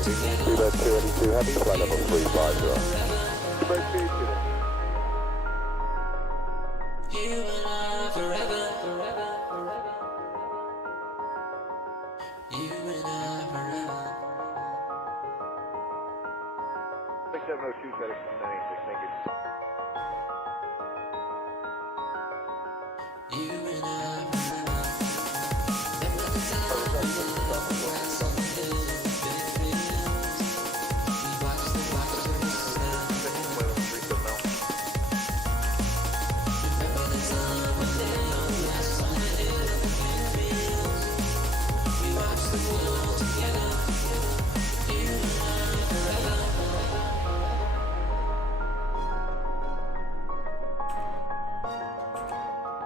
C172, heavy, flight level 350. You and I forever. You and I forever. 6702, FedEx 986, thank you. You and I forever. Remember the time we were some hill in the big fields. We watched the waters down. Remember the time when they all last on the hill in the big fields. We watched the world together. You and I forever.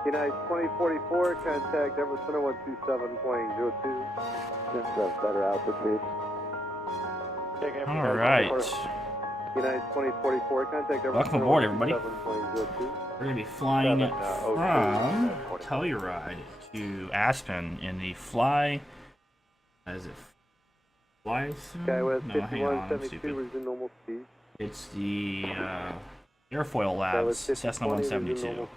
United 2044, contact Denver Center 127.02. Just better altitude. All right. United 2044, contact Denver Welcome Center aboard, everybody. 127.02. We're going to be flying from Telluride to Aspen in the Fly. Is it Fly soon? Skywest No, hang on. I'm 5172, stupid. resume normal speed. It's the AirfoilLabs Cessna 172.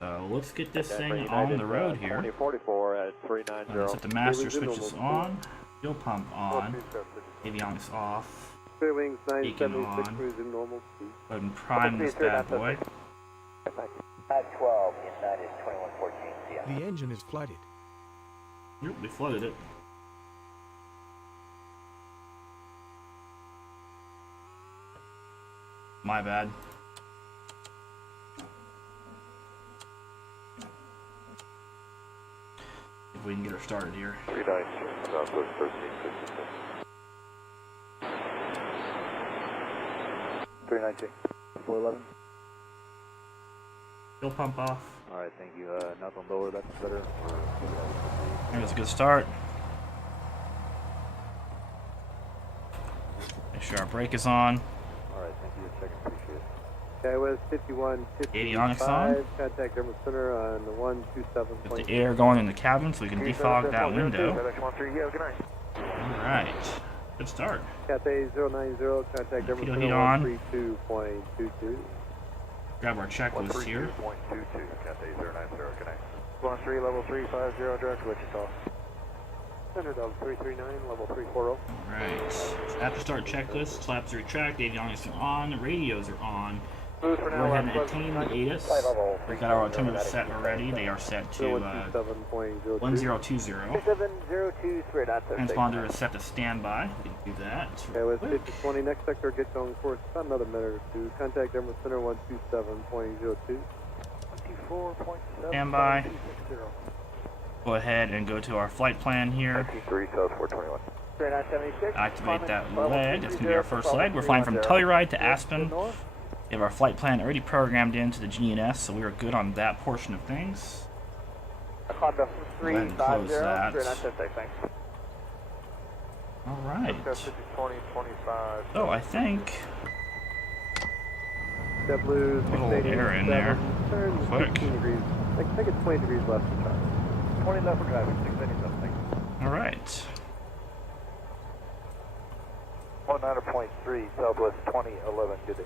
So let's get this thing on the road here. 2044 at 390. Set the master switches on, fuel pump on, avionics off. Clear wings Beacon 976, on. resume normal speed. Go ahead and prime this bad boy. At 12, United 2114 CF. The engine is flooded. Yep, we flooded it. My bad. If we can get her started here. 390, Southwest 1356. 390, 411. Fuel pump off. Alright, thank you. Nothing lower, that's better. There's a good start. Make sure our brake is on. Alright, thank you. Second, appreciate it. Skywest 5155, Avionics on. contact Denver Center on the 127. Get the air going in the cabin so we can defog that window. FedEx 13, yeah, good night. Alright. Good start. KTEX-090, contact Denver Heat Center on. 132.22. Grab our checklist here. 132.22, Cathay 090, good night. 13, level 350, direct Wichita. Center Dog 339, level 340. Alright. After start checklist, flaps are retract, avionics are on, radios are on. Smooth for Go now, ahead and attain the ATIS. We've got our altimeters set already. They are set to 127.02. 1020. 702, spread out to Transponder is set to standby. We can do that. Okay, with 5020, next sector, get going course about another minute or two. Contact Denver Center 127.02. 24.7. Standby. Go ahead and go to our flight plan here. 3 South 421. 3976. Activate that leg. That's going to be our first leg. We're flying from Telluride to Aspen. We have our flight plan already programmed into the GNS, so we are good on that portion of things. Honda Go ahead and close 350, that. 3976, thanks. Alright. 20, 25. So I think JetBlue, a little air in there. Turn Quick. 15 degrees. I think it's 20 degrees left to try. 20 left for driving, 690 left, thanks. Alright. 19.3, Southwest 2011, good day.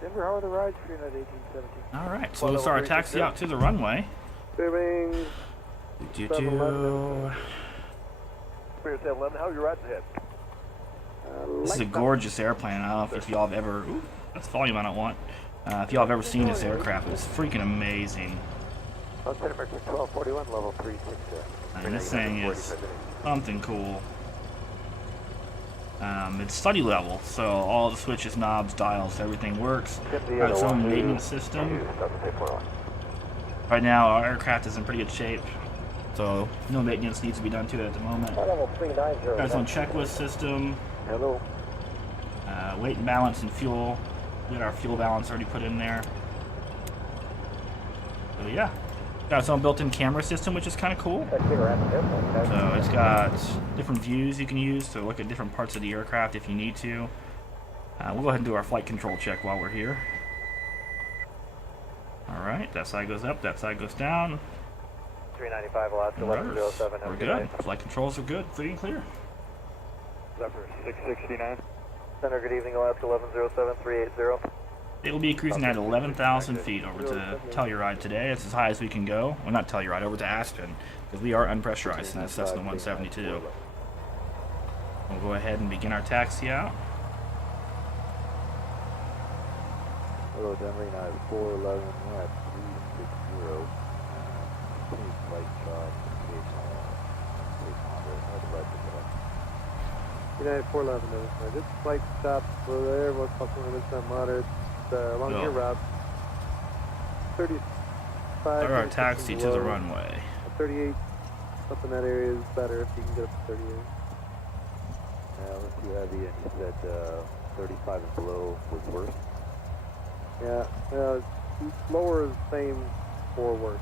Denver, how are the rides for United 1817? Alright, so we'll start our taxi out to the runway. Clear wings. Spirit 711, how are your rides ahead? This is a gorgeous airplane. I don't know if y'all have ever... Ooh, that's volume I don't want. If y'all have ever seen this aircraft, it's freaking amazing. Center American 1241, level 360. And this thing is something cool. It's study level, so all the switches, knobs, dials, everything works. Got its own maintenance system. Right now, our aircraft is in pretty good shape, so no maintenance needs to be done to it at the moment. Level 390. Got its own checklist system. Hello. Weight and balance and fuel. We got our fuel balance already put in there. So yeah, got its own built-in camera system, which is kind of cool. So it's got different views you can use to look at different parts of the aircraft if you need to. We'll go ahead and do our flight control check while we're here. Alright, that side goes up, that side goes down. 395, Alaska Rudders. 1107. We're good. Flight controls are good. Free and clear. Zephyr 669. Center, good evening, Alaska 1107, 380. They will be cruising at 11,000 feet over to Telluride today. It's as high as we can go. Well, not Telluride, over to Aspen, because we are unpressurized in that Cessna 172. We'll go ahead and begin our taxi out. Hello, Denver, United 411, we're at 360. Please flight charge, United 411, this flight stop over there, what's possible in this moderate, along your route. 35. Start our taxi to the runway. 38, up in that area is better if you can get up to 38. Let's too heavy, and you said 35 and below was worse. Yeah, lower is the same or worse.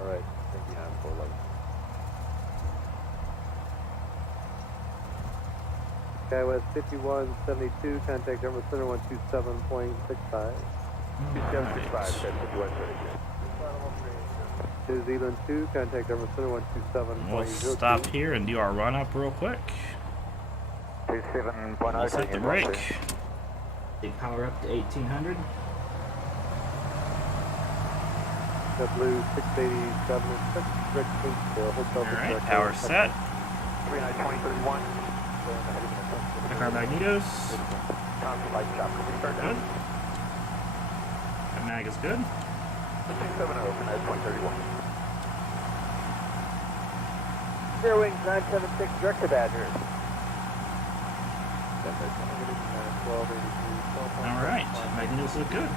All right, thank you, 411. SkyWest 5172, contact number center 127.65. 2765, New Zealand 2, contact number center We'll 127.02. stop here and do our run up real quick. 27.0. We'll set the brake. Big power up to 1800. Blue 687, Alright, power set. 392031. Check our magnetos. Good. That mag is good. 270, Zero Wings 976, direct to Badger. Alright, magnetos look good.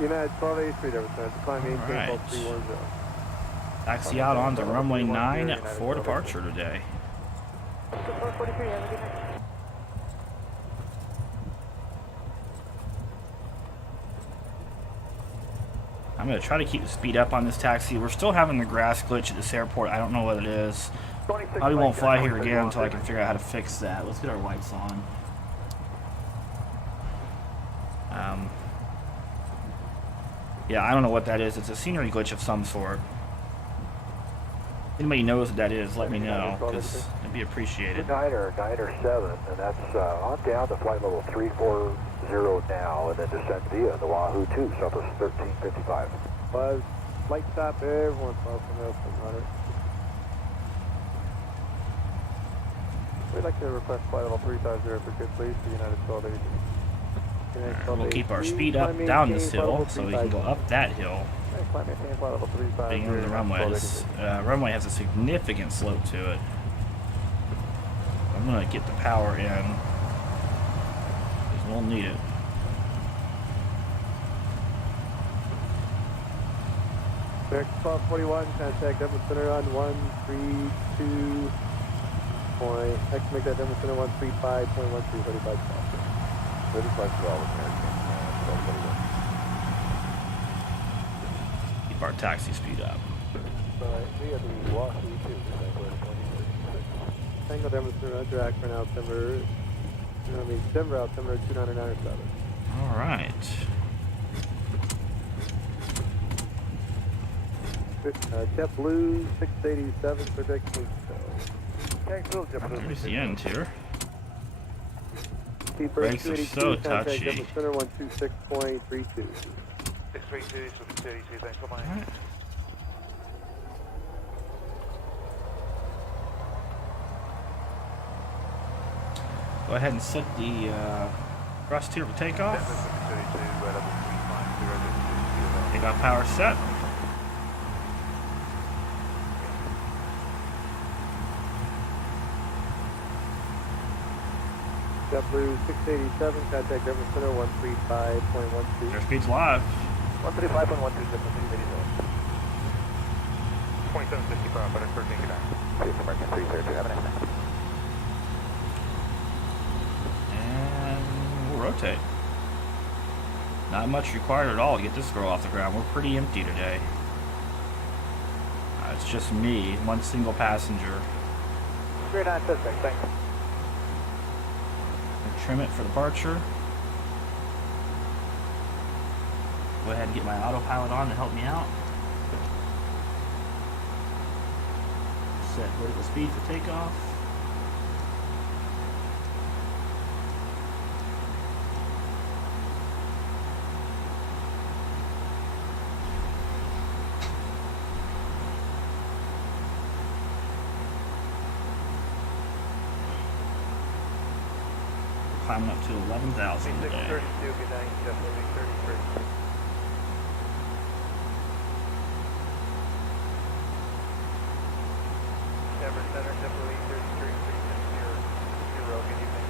United 1283, Everton, climb maintain Alright. 310. Taxi out onto runway 9 for departure today. 443, have a good night. I'm going to try to keep the speed up on this taxi. We're still having the grass glitch at this airport. I don't know what it is. Probably won't fly here again until I can figure out how to fix that. Let's get our lights on. Yeah, I don't know what that is. It's a scenery glitch of some sort. Anybody knows what that is, let me know, because it'd be appreciated. Niner 7, and that's on down to flight level 340 now, and then descend via the Wahoo 2, Southwest 1355. Buzz, light stop, everyone's welcome to open runner. We'd like to request flight level 350 for good please for United 1283. We'll keep our speed up down this hill so we can go up that hill. Being under the runway. This runway has a significant slope to it. I'm going to get the power in, because we'll need it. Direct 1241, contact Denver Center on 132. Make that Denver Center 135.13, 35 south. 35 Keep our taxi speed up. We have the Wahoo 2. Tango Denver Center on track for now, Denver altimeter 2997. All right. JetBlue 687 for Dick There's the end here. Brakes are so touchy. Center 126.32. 632 is for 32, thanks for mine. All right. Go ahead and set the thrust here for takeoff. Takeoff power set. JetBlue 687, contact Denver Center 135.12. Airspeed's live. 135.12, 2765, but it's 13 And we'll rotate. Not much required at all to get this girl off the ground. We're pretty empty today. It's just me, one single passenger. 3976, thanks. Trim it for departure. go ahead and get my autopilot on to help me out. Set vertical speed for takeoff. Climbing up to 11,000 today. 632, good night, definitely 33. Denver Center, definitely 33, 360, good evening.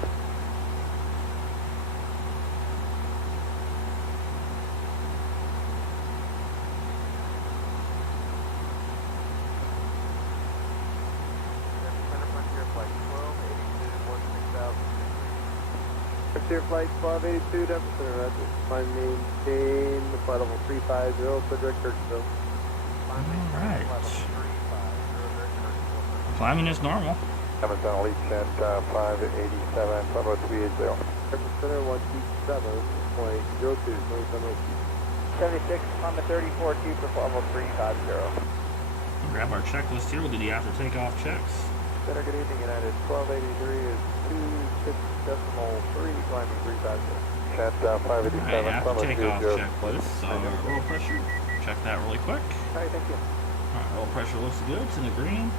Denver Center, Frontier Flight 1282, 16,000. Frontier Flight 1282, Denver Center, roger. Climb maintain the flight level 350, Frederick Kirksville. Alright. Climbing is normal. Denver Center, lead descent 587, level 380. Denver Center 127.02, 76, on the 34-2 for level 350. We'll grab our checklist here. We'll do the after takeoff checks. Center, good evening, United 1283 is 26.3, climbing 350. Descent 587, Alright, after level takeoff 380. checklist. So our oil pressure. Check that really quick. Alright, thank you. Alright, oil pressure looks good. It's in the green.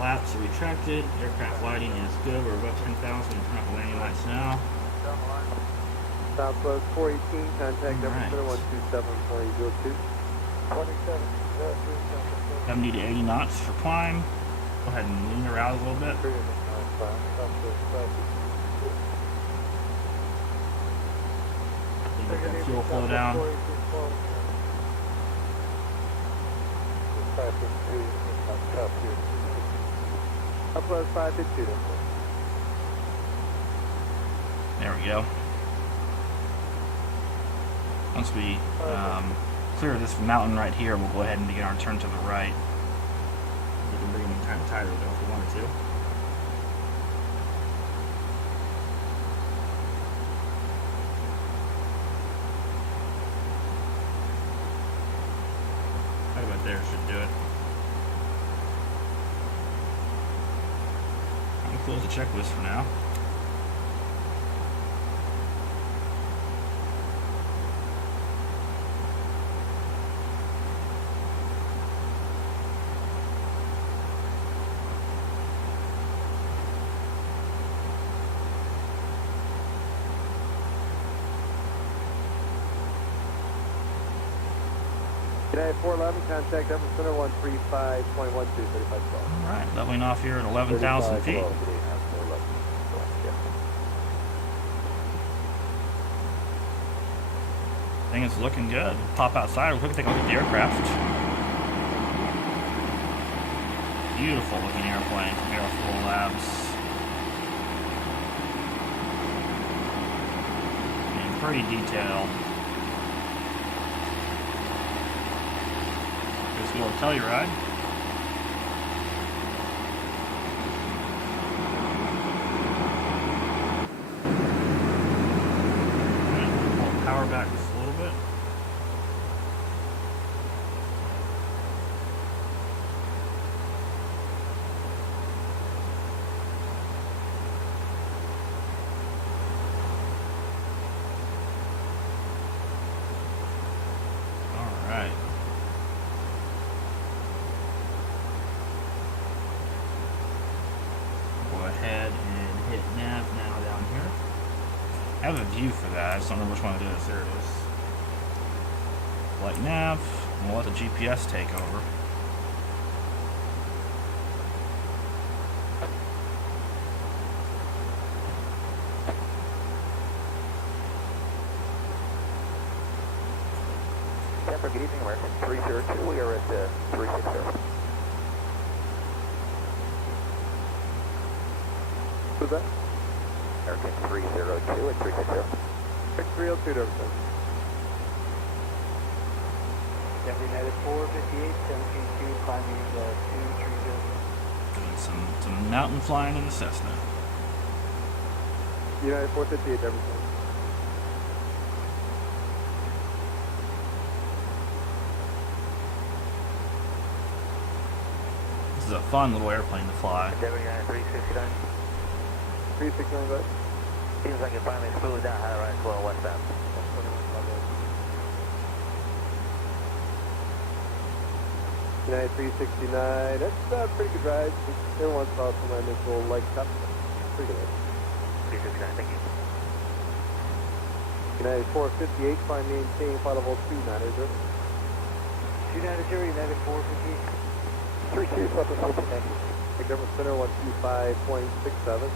Flaps are retracted. Aircraft lighting is good. We're above 10,000. Turn off the landing lights now. Southwest 418, contact Denver Alright. Center 127.02. 27, 70 to 80 knots for climb. Go ahead and lean her out a little bit. Let that fuel flow down. Southwest 552. There we go. Once we clear this mountain right here, we'll go ahead and begin our turn to the right. We can bring them kind of tighter though if we wanted to. Right about there should do it. I'm gonna close the checklist for now. United 411, contact Denver Center 135.12, 3512. Alright, leveling off here at 11,000 feet. I think it's looking good. Pop outside, we'll take a look at the aircraft. Beautiful looking airplane from AirfoilLabs. And pretty detailed. Just a little Telluride. Pull power back just a little bit. All right. Go ahead and hit nav now down here. I have a view for that. I just don't remember which one it is. There it is. Flight nav. And we'll let the GPS take over. Denver, good evening, American 302, we are at 360. Who's that? American 302 at 360. 6302, Denver Center. Denver United 458, 17-2, climbing 230. Doing some mountain flying in the Cessna. United 458, Denver Center. is a fun little airplane to fly. 369. 369, go ahead. Seems like it finally slowed down, high right, slow westbound. United 369, that's a pretty good ride. Every once in a while, my initial leg cup. Pretty good. 369, thank you. United 458, climb maintain, flight level 29, is it? 290, United 458. 32, Southwest 14, thank you. Take Government Center 125.67.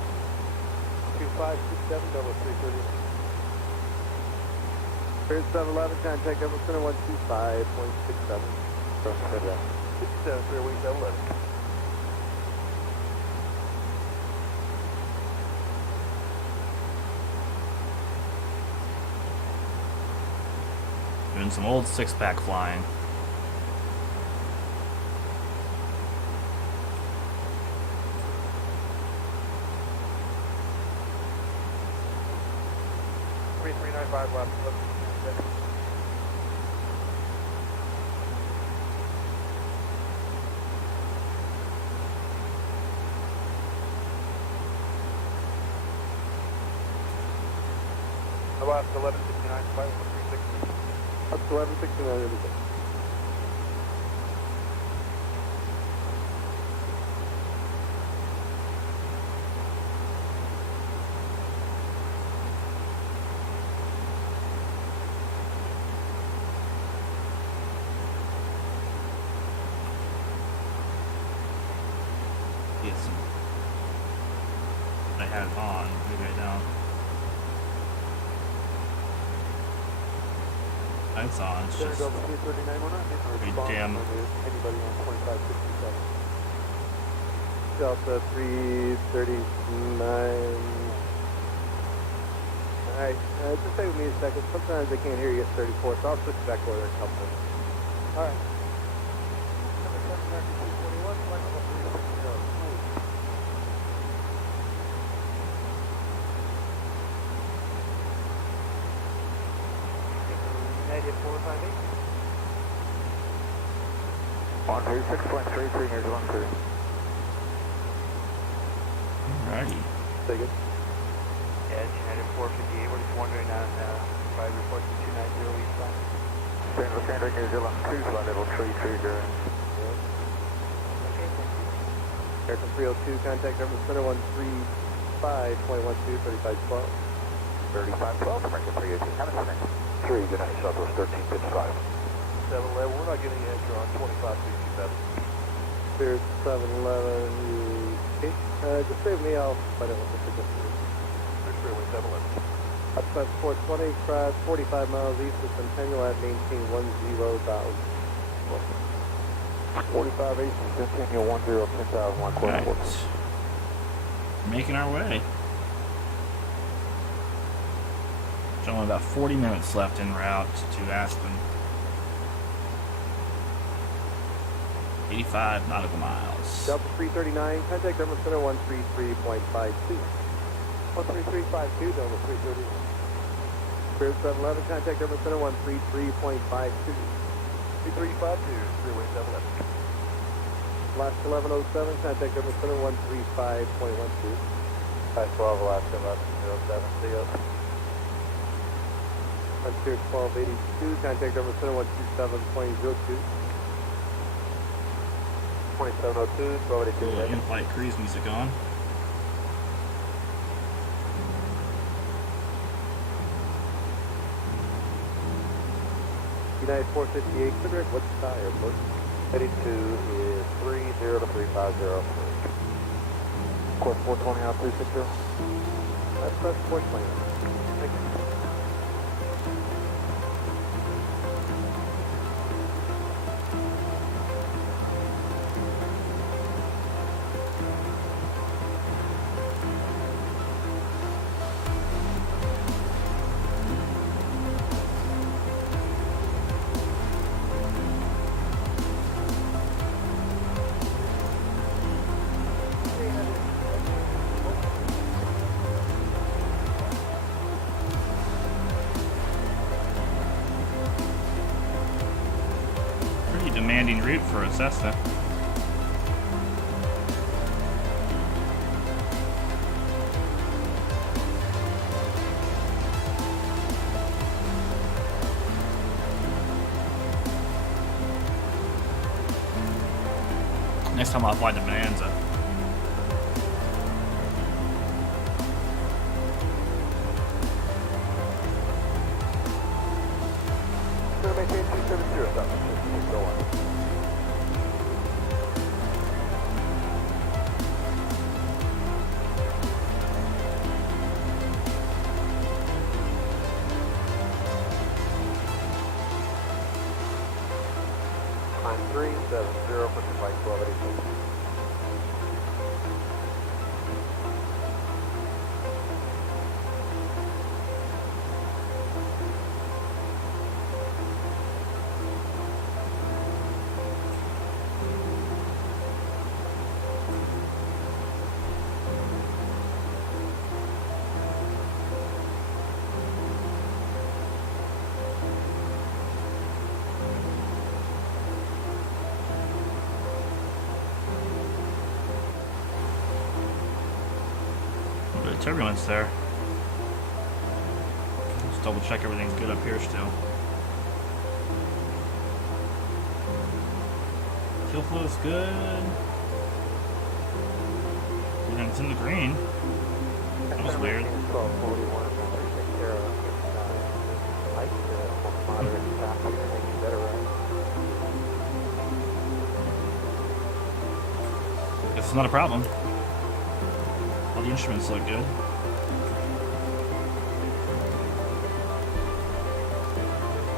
2567, double 330. Spirit 711, contact Government Center 125.67. 67, Fairway 711. Doing some old six-pack flying. Left. About 1169, flight 360. Up to 1169, everything. Yes. I had it on, maybe I don't. It's on, it's just pretty damn. Anybody on 2567. Delta 339. Alright, just stay with me a second. Sometimes I can't hear you at 34, so I'll switch back over there a couple minutes. Alright. Number 7, 241, flight level 360. United 458. 136.33, here's 1-2. Alrighty. Take it. Yeah, it's United 458. We're just wondering on flight report to 290 eastbound. Standard New Zealand 2, flight level 330. Okay, thank you. Aircraft 302, contact Government Center 135.12, 3512. 3512, American 318. How much next? 3, good night, Southwest 1355. 711, we're not getting an answer on 2567. Spirit 711, okay. Just stay with me, I'll find out what the significance is. There's Fairway 711. Upside 420, cross 45 miles east of Centennial at maintain 10,000. 45 east, Centennial 10, 10,000, 1 quarter. Alright. Making our way. There's only about 40 minutes left en route to Aspen. 85 nautical miles. Delta 339, contact Government Center 133.52. 133.52, Delta 330. Spirit 711, contact Government Center 133.52. 3352, Fairway 711. Last 1107, contact Government Center 135.12. 512, Alaska 1107, see you. Frontier 1282, contact Government Center 127.02. 2702, 1282. Cool, in-flight cruise music on. United 458, Civic, what's the tire, airport? 82 is 30 to 3503. Course 420 out 360. That's 420. Thank you. Pretty demanding route for a Cessna. Next time I'll fly the Bonanza. Gonna maintain 270, stop. Just go on. Climb 370, put your flight 1282. A bit of turbulence there. Let's double check everything's good up here still. Fuel flow's good. Everything's in the green. That was weird. 1241, take care of light, moderate traffic, I think you better run. Guess it's not a problem. All the instruments look good.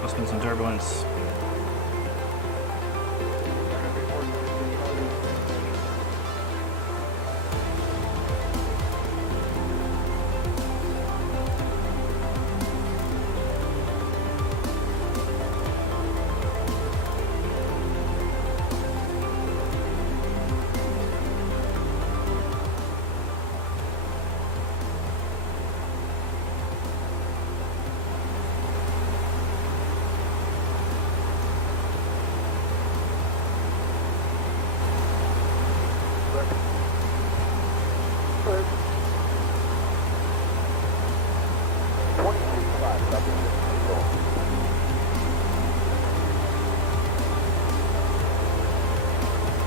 Must have been some turbulence.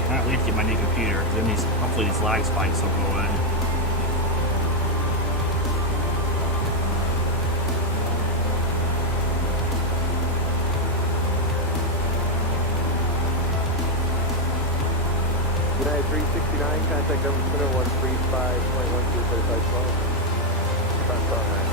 Can't wait to get my new computer. Then hopefully these lag spikes will go away. United 369, contact number center 135.123512. That's all right.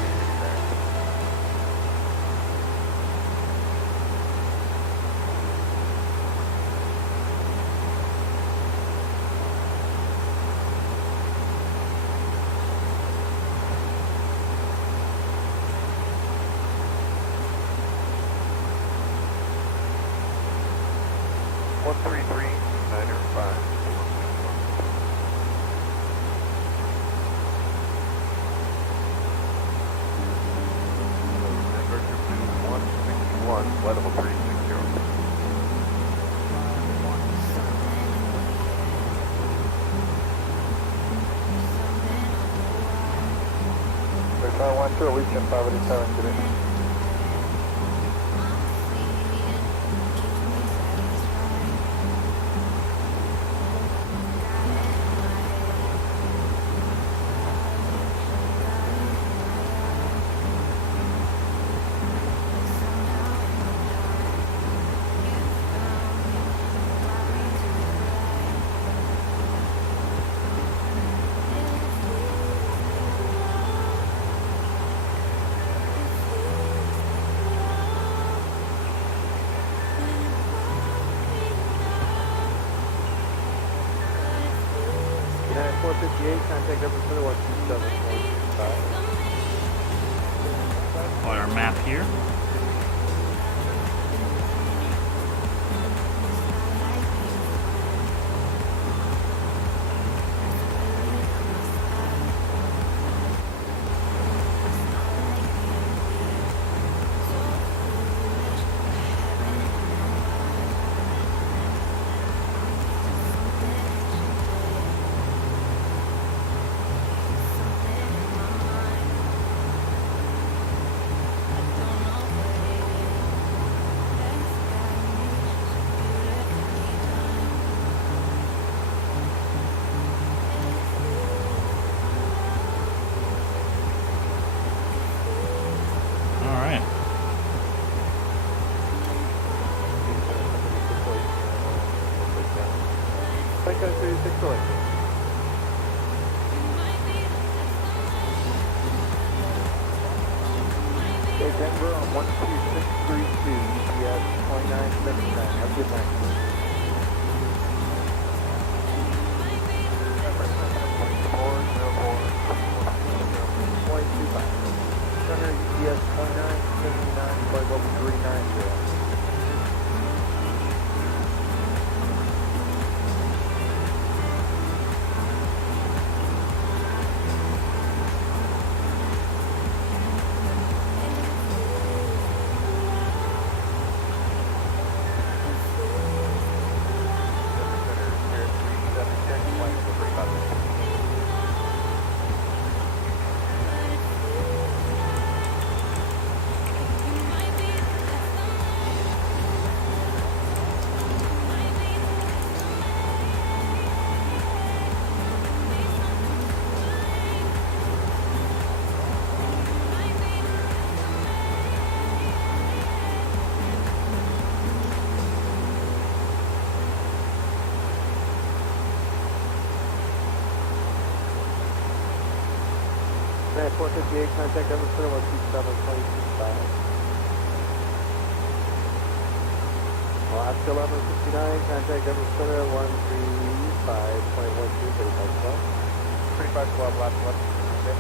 Level 360. There's no one to weekend 587 today. United 458, contact number center 127.5. Got our map here. 12608. Okay, Denver on 12632, UPS 2979. Have a good night. Denver 7.404. Center UPS 2979, flight level 390. At 458, contact Denver Center 127.225. Alaska 1159, contact Denver Center 135.12, 35 12, last 11, okay.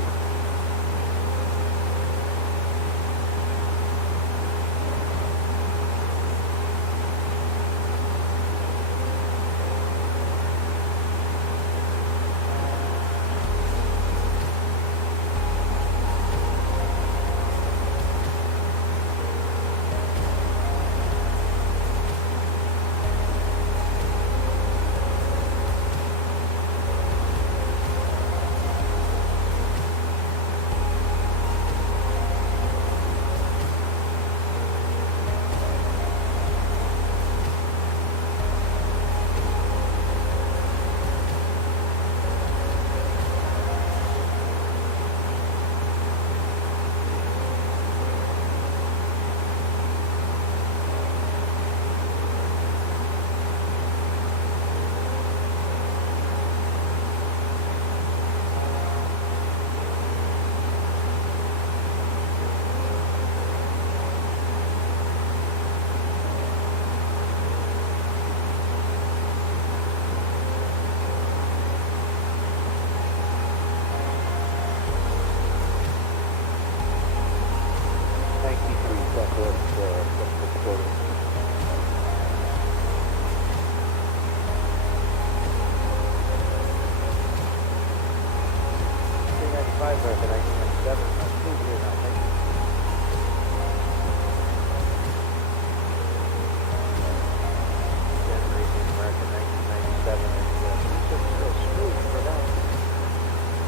American 1997, I'm still here now, thank you. Generation American 1997, it's just real smooth for that.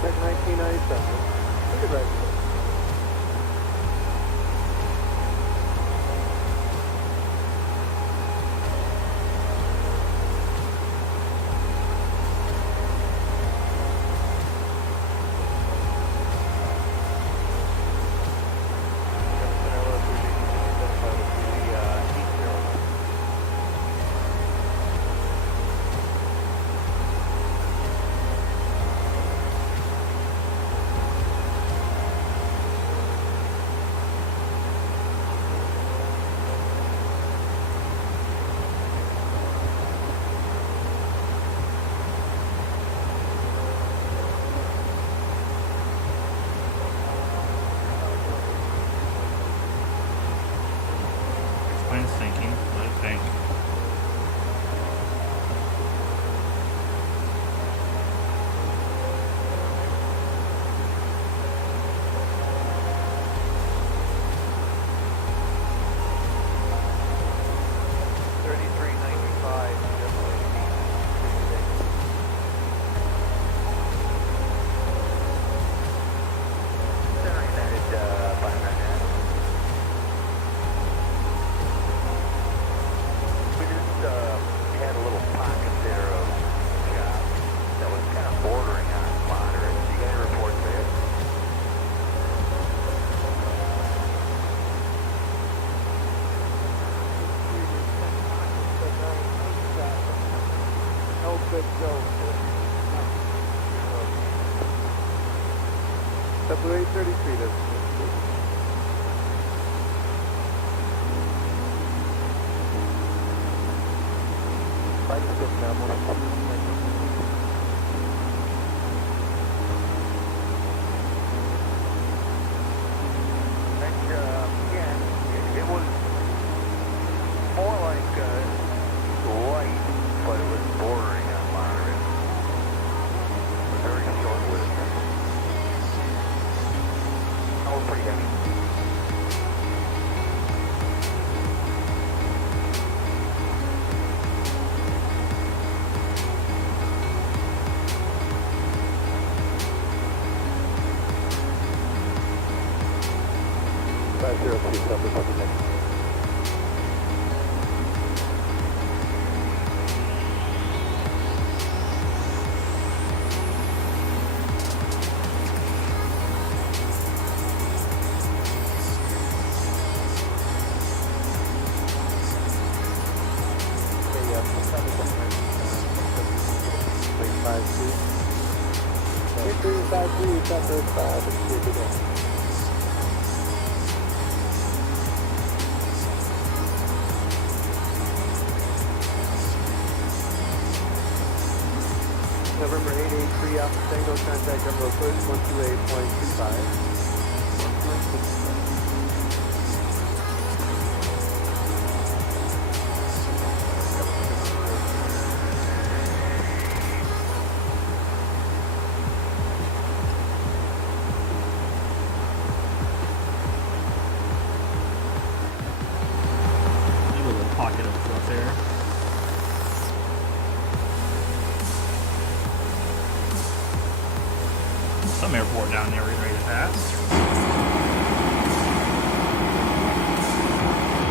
Back 1997, look at that. Explains thinking. Let it think. good, go. W833, that's Flight is good now, Yeah, it was more like light, but it was bordering on moderate. Very short-lived. Oh, pretty heavy. November 883 Alpha Tango, contact number approach 128.25. Leave a little pocket of fluff there. Some airport down there getting ready to pass.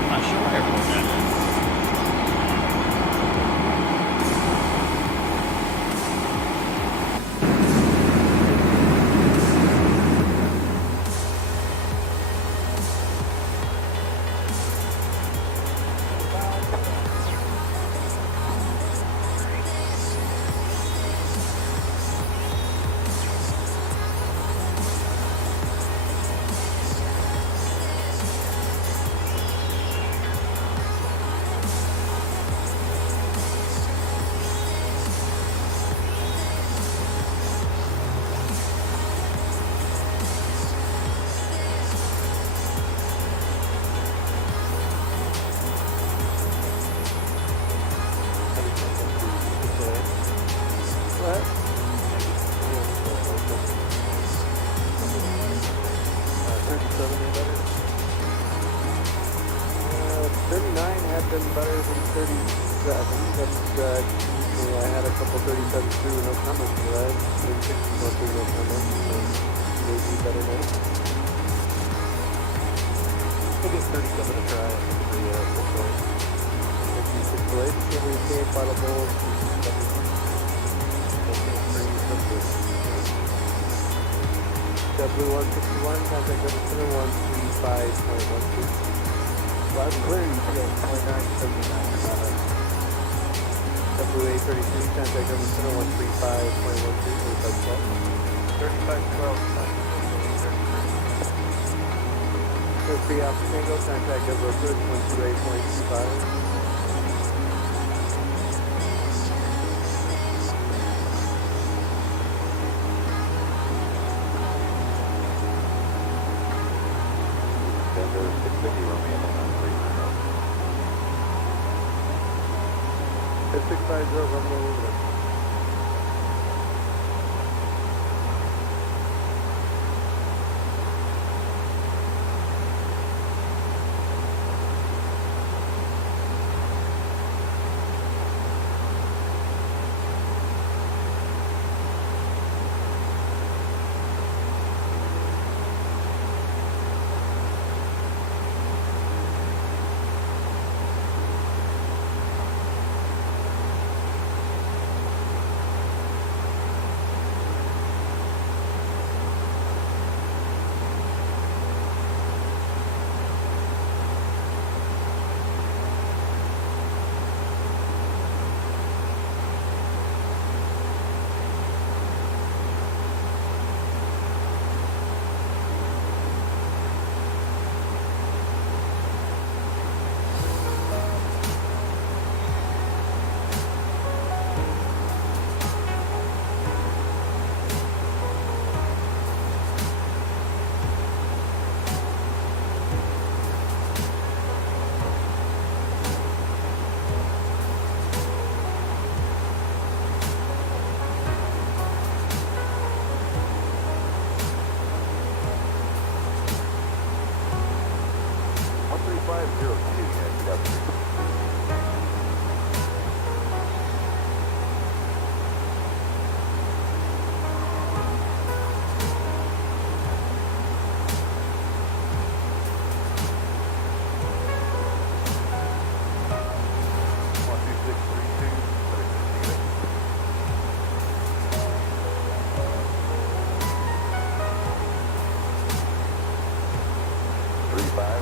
Not sure what airport that is. What? 37 any better? 39 had been better than 37, but I had a couple 37s through, no comments for that. 36 go through, no comments, so maybe better now. We'll get 37 to try for the full point. 56 delayed, can we stay final goal? W161, contact number 135.12. Loud and clear, ETA 2979. W833, contact number 135.12, 3512. 3512. 33 Alpha Tango, contact number 128.25. It's 650 Romeo Lima.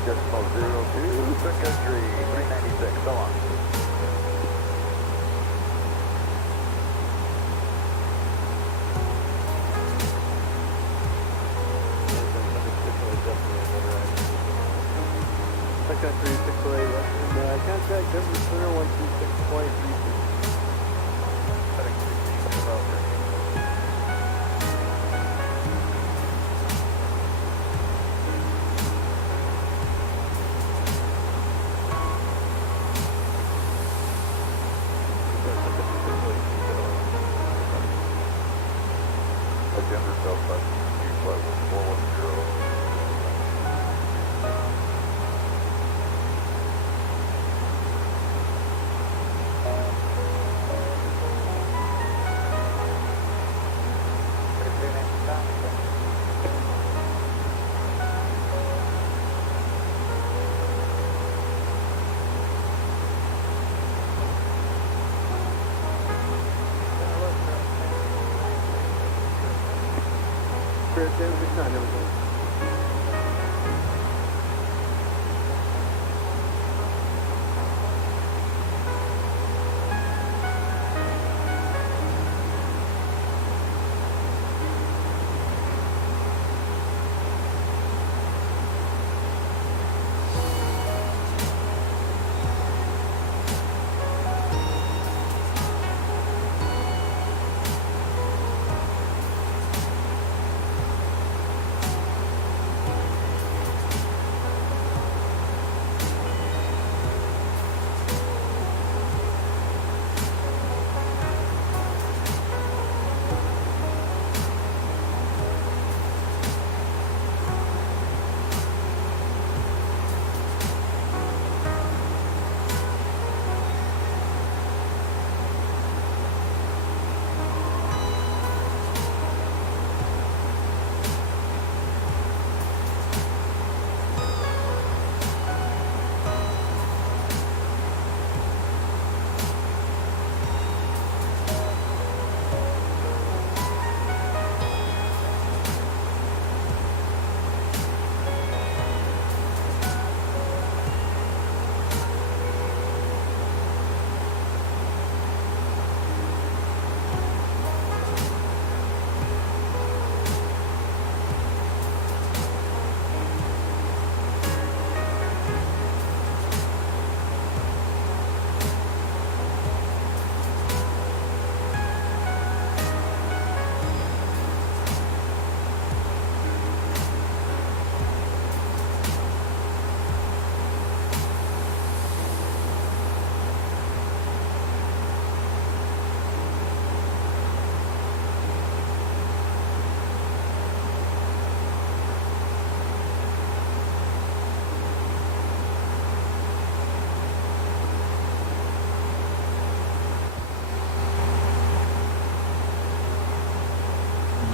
.02, Sun Country, 396, so on. Sun Country 608 Western, contact Denver Center 126.32. Denver Southwest, C172 410. Spirit 1069, there we go.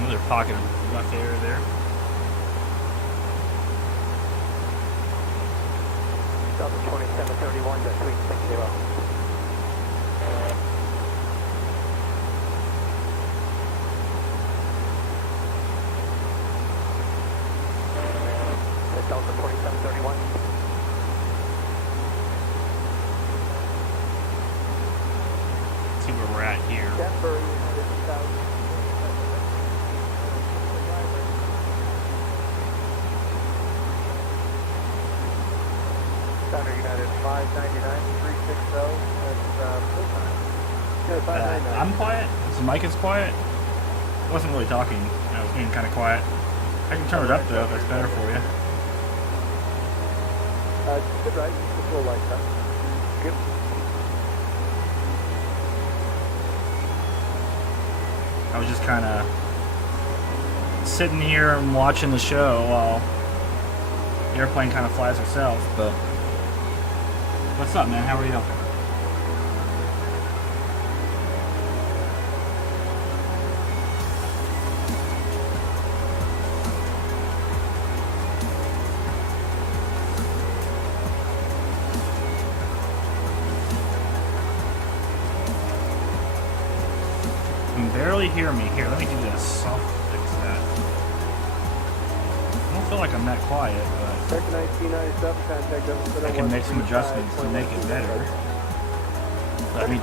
Another pocket of left air there. Delta 2731, that's 360. Delta 2731. See where we're at here. Denver, United 1000. Southern United 599, 360, that's full time. Yeah, 599. I'm quiet. The mic is quiet. I wasn't really talking. I was being kind of quiet. I can turn it up though if that's better for you. Good right, just a little light touch. Good. I was just kind of sitting here and watching the show while the airplane kind of flies herself, but What's up, man? How are you? You can barely hear me. Here, let me do this. I'll fix that. I don't feel like I'm that quiet, but Check 1997, contact I can make some adjustments to make it better. Let me do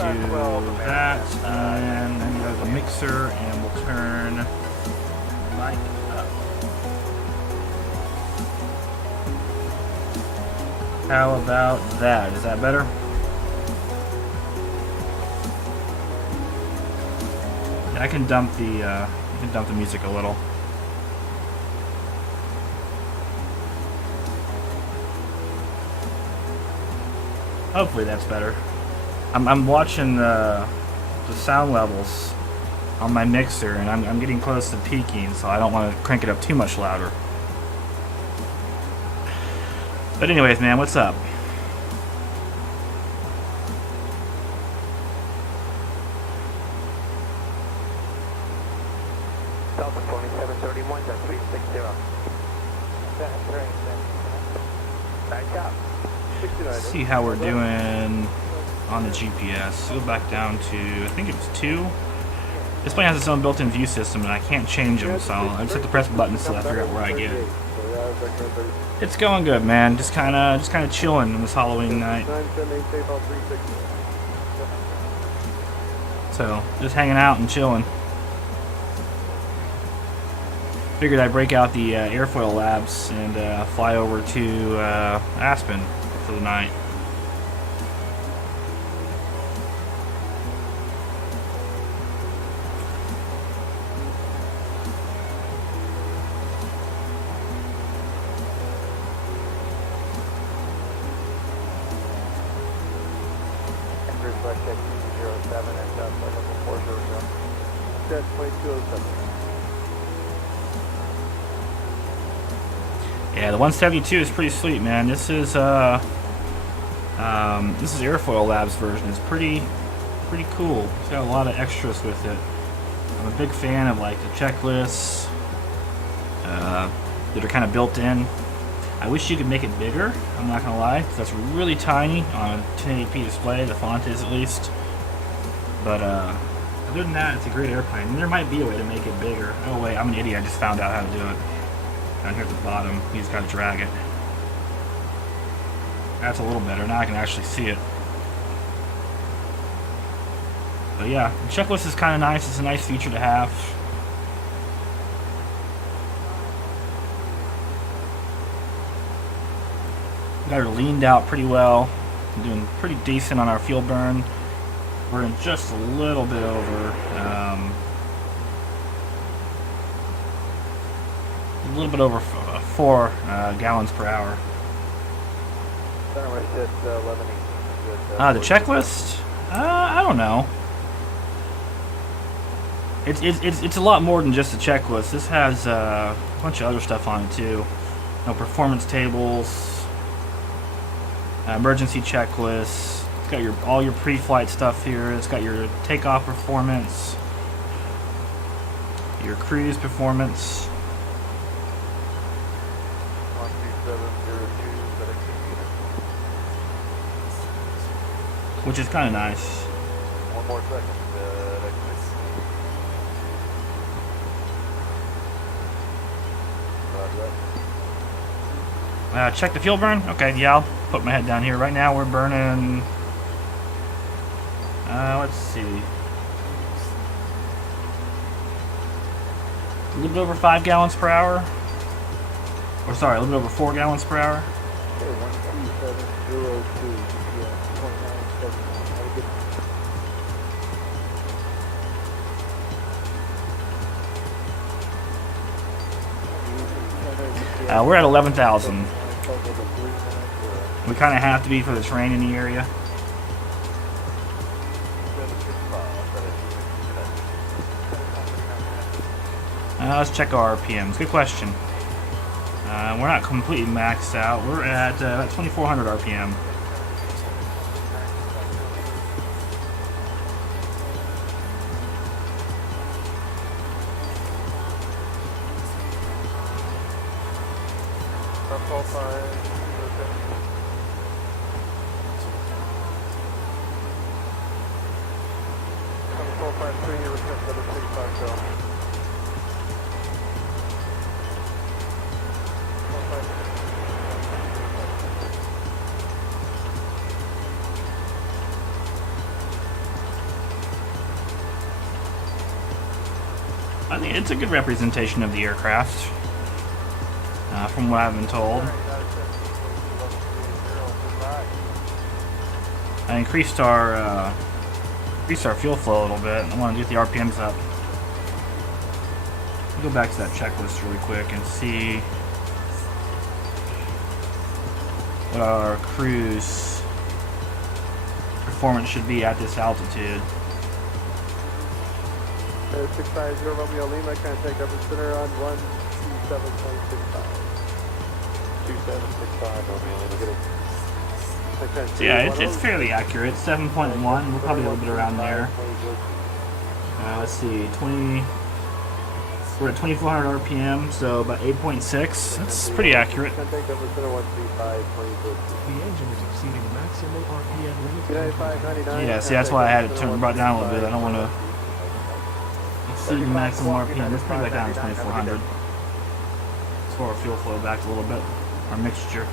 that, and then go to the mixer, and we'll turn mic up. How about that? Is that better? I can dump the music a little. Hopefully that's better. I'm watching the sound levels on my mixer, and I'm getting close to peaking, so I don't want to crank it up too much louder. But anyways, man, what's up? Delta 2731, that's 360. Nice job. 69. Let's see how we're doing on the GPS. Go back down to, I think it was 2. This plane has its own built-in view system, and I can't change them, so I just have to press buttons until I figure out where I get it. It's going good, man. Just kind of chilling on this Halloween night. 978AP, all 360. So just hanging out and chilling. Figured I'd break out the AirfoilLabs and fly over to Aspen for the night. That's 2207. Yeah, the 172 is pretty sweet, man. This is AirfoilLabs version. It's pretty cool. It's got a lot of extras with it. I'm a big fan of like the checklists that are kind of built in. I wish you could make it bigger. I'm not gonna lie, 'cause that's really tiny on a 1080p display. The font is, at least. But other than that, it's a great airplane. And there might be a way to make it bigger. Oh wait, I'm an idiot. I just found out how to do it. Down here at the bottom, you just gotta drag it. That's a little better. Now I can actually see it. But yeah, the checklist is kind of nice. It's a nice feature to have. Got her leaned out pretty well. I'm doing pretty decent on our fuel burn. We're in just a little bit over. A little bit over 4 gallons per hour. The checklist? I don't know. It's a lot more than just a checklist. This has a bunch of other stuff on it too. Performance tables, emergency checklists. It's got all your pre-flight stuff here. It's got your takeoff performance, your cruise performance. 13702, Which is kind of nice. one more second. Check the fuel burn. Okay, yeah, I'll put my head down here. Right now we're burning, let's see, a little bit over 5 gallons per hour. Or sorry, a little bit over 4 gallons per hour. Okay, 13702. Yeah, 2979. We're at 11,000. We kind of have to be for the terrain in the area. Let's check our RPMs. Good question. We're not completely maxed out. We're at about 2,400 RPM. I think it's a good representation of the aircraft, from what I've been told. I increased our fuel flow a little bit. I want to get the RPMs up. I'll go back to that checklist really quick and see what our cruise performance should be at this altitude. 650 Romeo Lima, contact upper center on 127.65. 2765 Romeo Lima, get it. So yeah, it's fairly accurate. 7.1, we're probably a little bit around there. Let's see, we're at 2400 RPM, so about 8.6. That's pretty accurate. The engine is exceeding maximal RPM limit. Yeah, see, that's why I had it brought down a little bit. I don't want to exceed the maximum RPM. Let's bring it back down to 2400. Let's slow our fuel flow back a little bit, our mixture.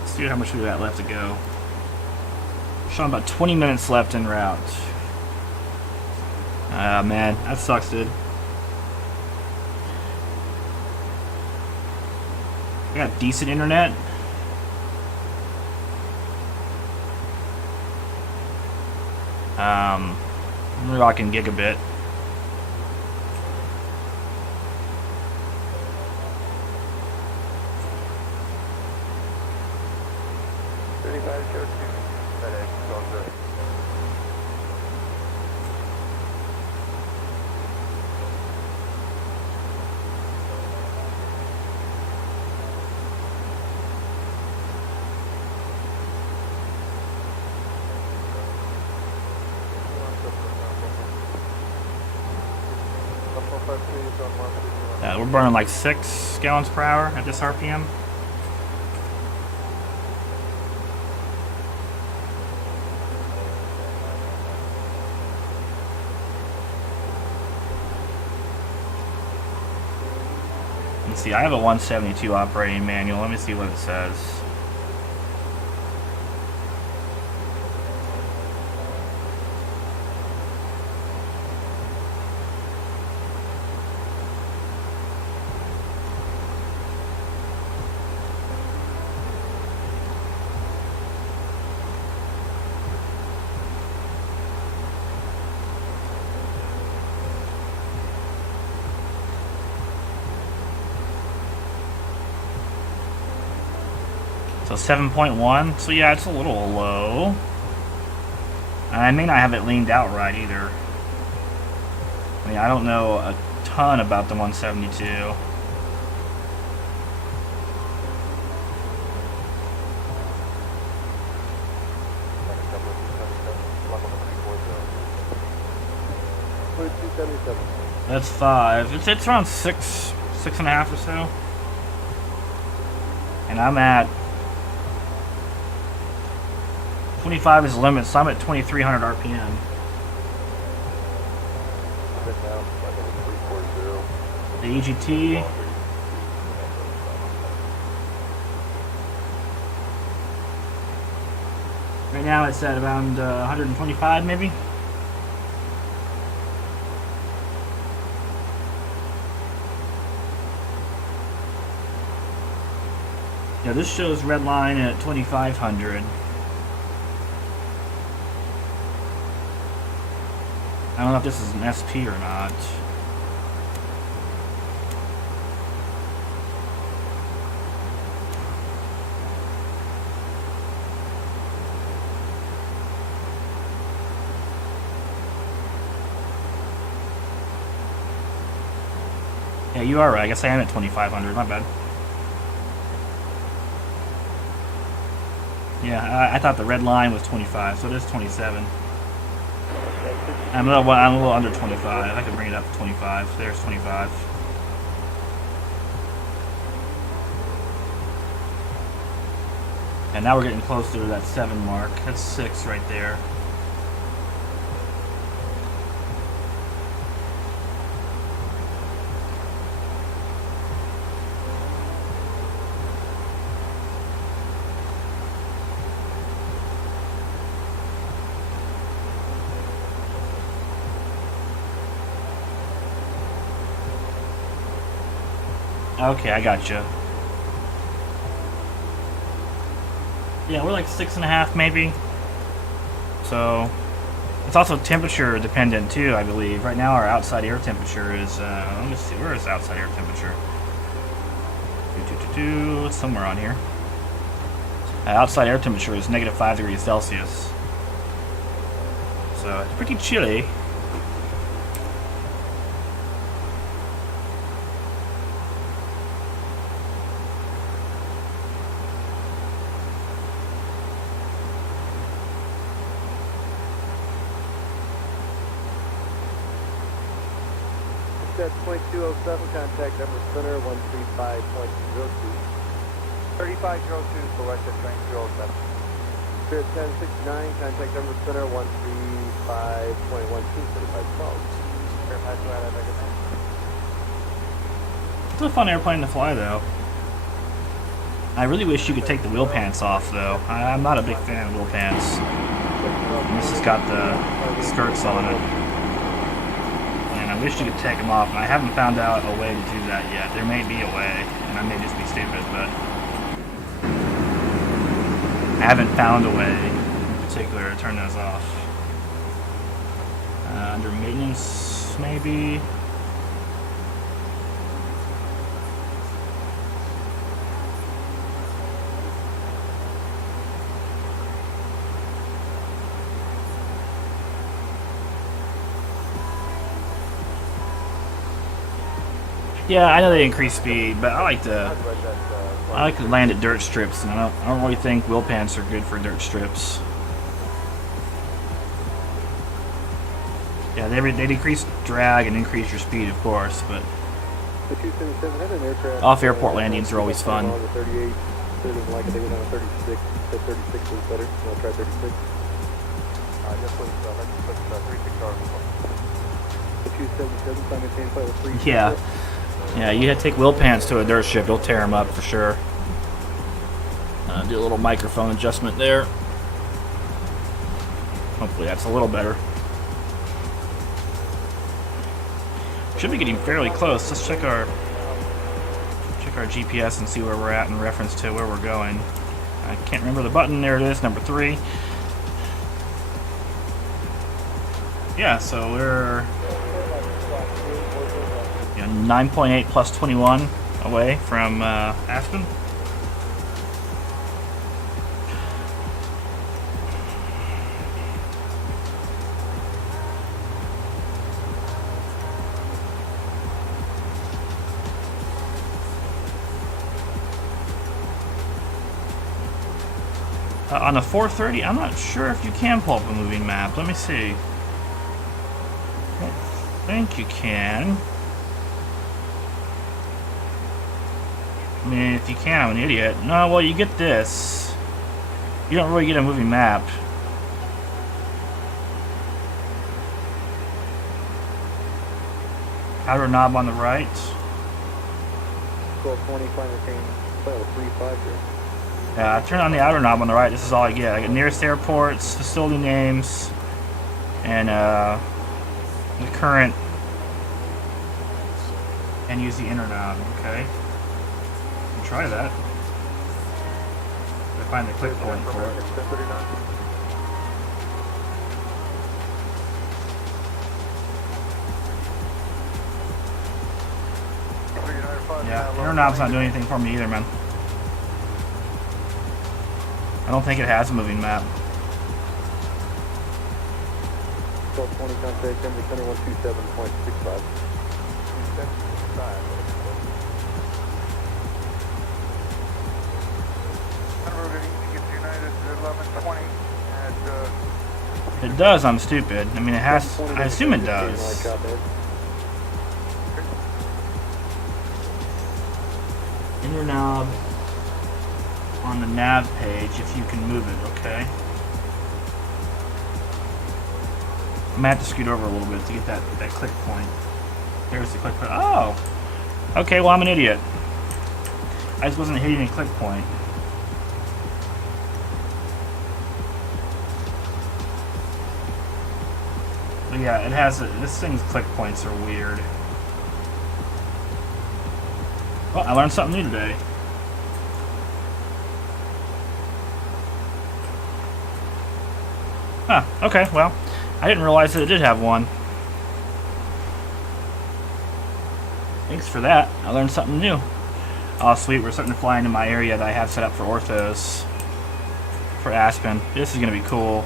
Let's see how much we got left to go. Showing about 20 minutes left en route. Ah, man, that sucks, dude. I got decent internet. We're rocking gigabit. We're burning like 6 gallons per hour at this RPM. Let's see, I have a 172 operating manual. Let me see what it says. So 7.1, so yeah, it's a little low. I may not have it leaned out right either. I mean, I don't know a ton about the 172. That's 5. It's around 6.5 or so. And I'm at 25 is the limit, so I'm at 2300 RPM. The EGT. Right now it's at around 125 maybe. Yeah, this shows red line at 2500. I don't know if this is an SP or not. Yeah, you are right. I guess I am at 2500. My bad. Yeah, I thought the red line was 25, so it is 27. I'm a little under 25. I can bring it up to 25. There's 25. And now we're getting closer to that 7 mark. That's 6 right there. Okay, I gotcha. Yeah, we're like 6.5 maybe. So it's also temperature dependent too, I believe. Right now our outside air temperature is let me see, where is outside air temperature? It's somewhere on here. Outside air temperature is -5 degrees Celsius. So it's pretty chilly. Set 0.207, contact number center 135.02. 3502 for West at train 207. Spirit 1069, contact number center 135.12, 3512. Spirit Pass Flight, I recommend. It's a fun airplane to fly though. I really wish you could take the wheel pants off though. I'm not a big fan of wheel pants. And this has got the skirts on it. And I wish you could take them off, and I haven't found out a way to do that yet. There may be a way, and I may just be stupid, but I haven't found a way in particular to turn those off. Under maintenance, maybe. Yeah, I know they increase speed, but I like to land at dirt strips, and I don't really think wheel pants are good for dirt strips. Yeah, they decrease drag and increase your speed, of course, but The 277 had an aircraft. off-airport landings are always fun. The 38, they didn't like it, they went on a 36. Said 36 was better. I'll try 36. Yes, please. Let's put 36 hours before. The 277 simultaneous flight with 3. Yeah. Yeah, you had to take wheel pants to a dirt strip, you'll tear them up for sure. Do a little microphone adjustment there. Hopefully that's a little better. Should be getting fairly close. Let's check our GPS and see where we're at in reference to where we're going. I can't remember the button. There it is, number 3. Yeah, so we're 9.8 plus 21 away from Aspen. On the 430, I'm not sure if you can pull up a moving map. Let me see. I think you can. I mean, if you can, I'm an idiot. No, well, you get this. You don't really get a moving map. Outer knob on the right. 1220, final train, flight with 35 here. Yeah, I turn on the outer knob on the right. This is all I get. I get nearest airports, facility names, and the current, and use the inner knob. Okay. Try that. I find the click point for it. Yeah, inner knob's not doing anything for me either, man. I don't think it has a moving map. 1220, contact number center 127.65. 275. Number 8, you get 29 1120 at, It does, I'm stupid. I mean, it has, I assume it does. Inner knob on the nav page if you can move it, okay? I'm gonna have to scoot over a little bit to get that click point. There's the click point. Oh! Okay, well, I'm an idiot. I just wasn't hitting a click point. But yeah, it has, this thing's click points are weird. Well, I learned something new today. Huh, okay, well, I didn't realize that it did have one. Thanks for that. I learned something new. Oh, sweet, we're starting to fly into my area that I have set up for orthos. For Aspen. This is going to be cool.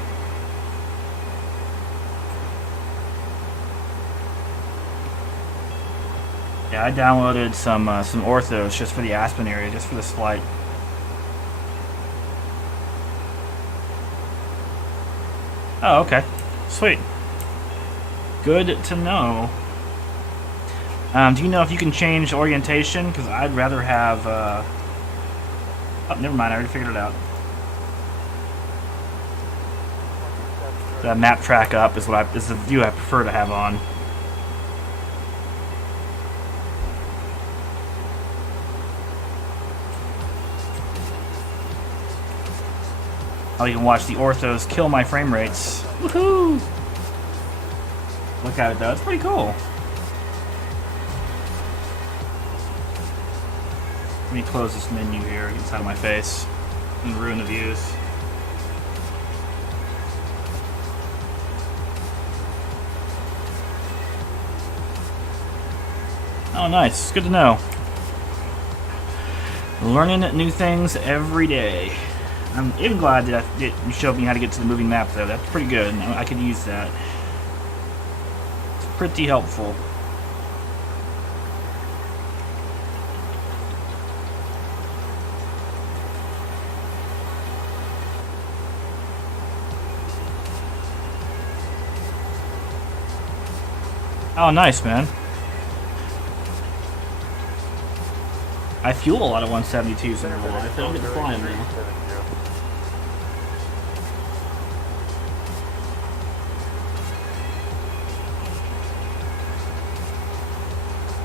Yeah, I downloaded some orthos just for the Aspen area, just for this flight. Oh, okay. Sweet. Good to know. Do you know if you can change orientation? Because I'd rather have... Oh, never mind. I already figured it out. The map track up is is the view I prefer to have on. Oh, you can watch the orthos kill my frame rates. Woohoo! Look at it though, it's pretty cool. Let me close this menu here, get this out of my face, and ruin the views. Oh, nice. Good to know. Learning new things every day. I'm even glad that you showed me how to get to the moving map, though. That's pretty good. I could use that. It's pretty helpful. Oh, nice, man. I fuel a lot of 172s in real life. I don't get to fly them now.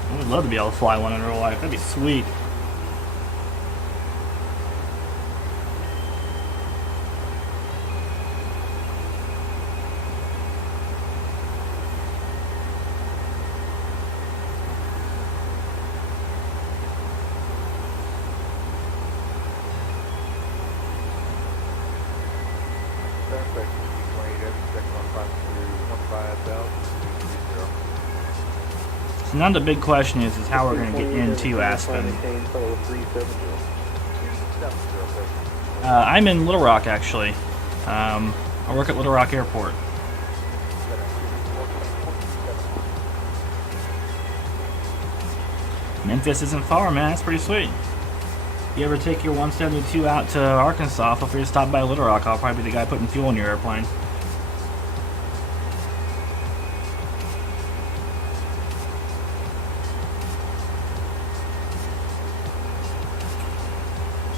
I would love to be able to fly one in real life. That'd be sweet. So now the big question is how we're going to get into Aspen. I'm in Little Rock, actually. I work at Little Rock Airport. Memphis isn't far, man. It's pretty sweet. If you ever take your 172 out to Arkansas, feel free to stop by Little Rock. I'll probably be the guy putting fuel in your airplane.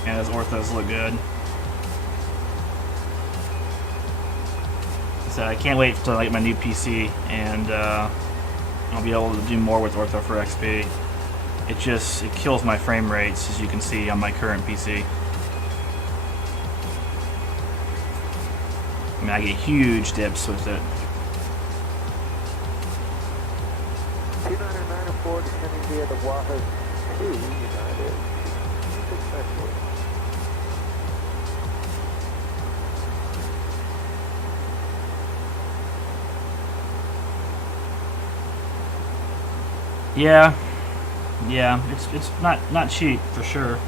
Yeah, those orthos look good. So I can't wait to get my new PC, and I'll be able to do more with ortho for XP. It kills my frame rates, as you can see on my current PC. I mean, I get huge dips with it. 2994 descending via the Wahoo 2 United. Successful. Yeah, it's not cheap for sure.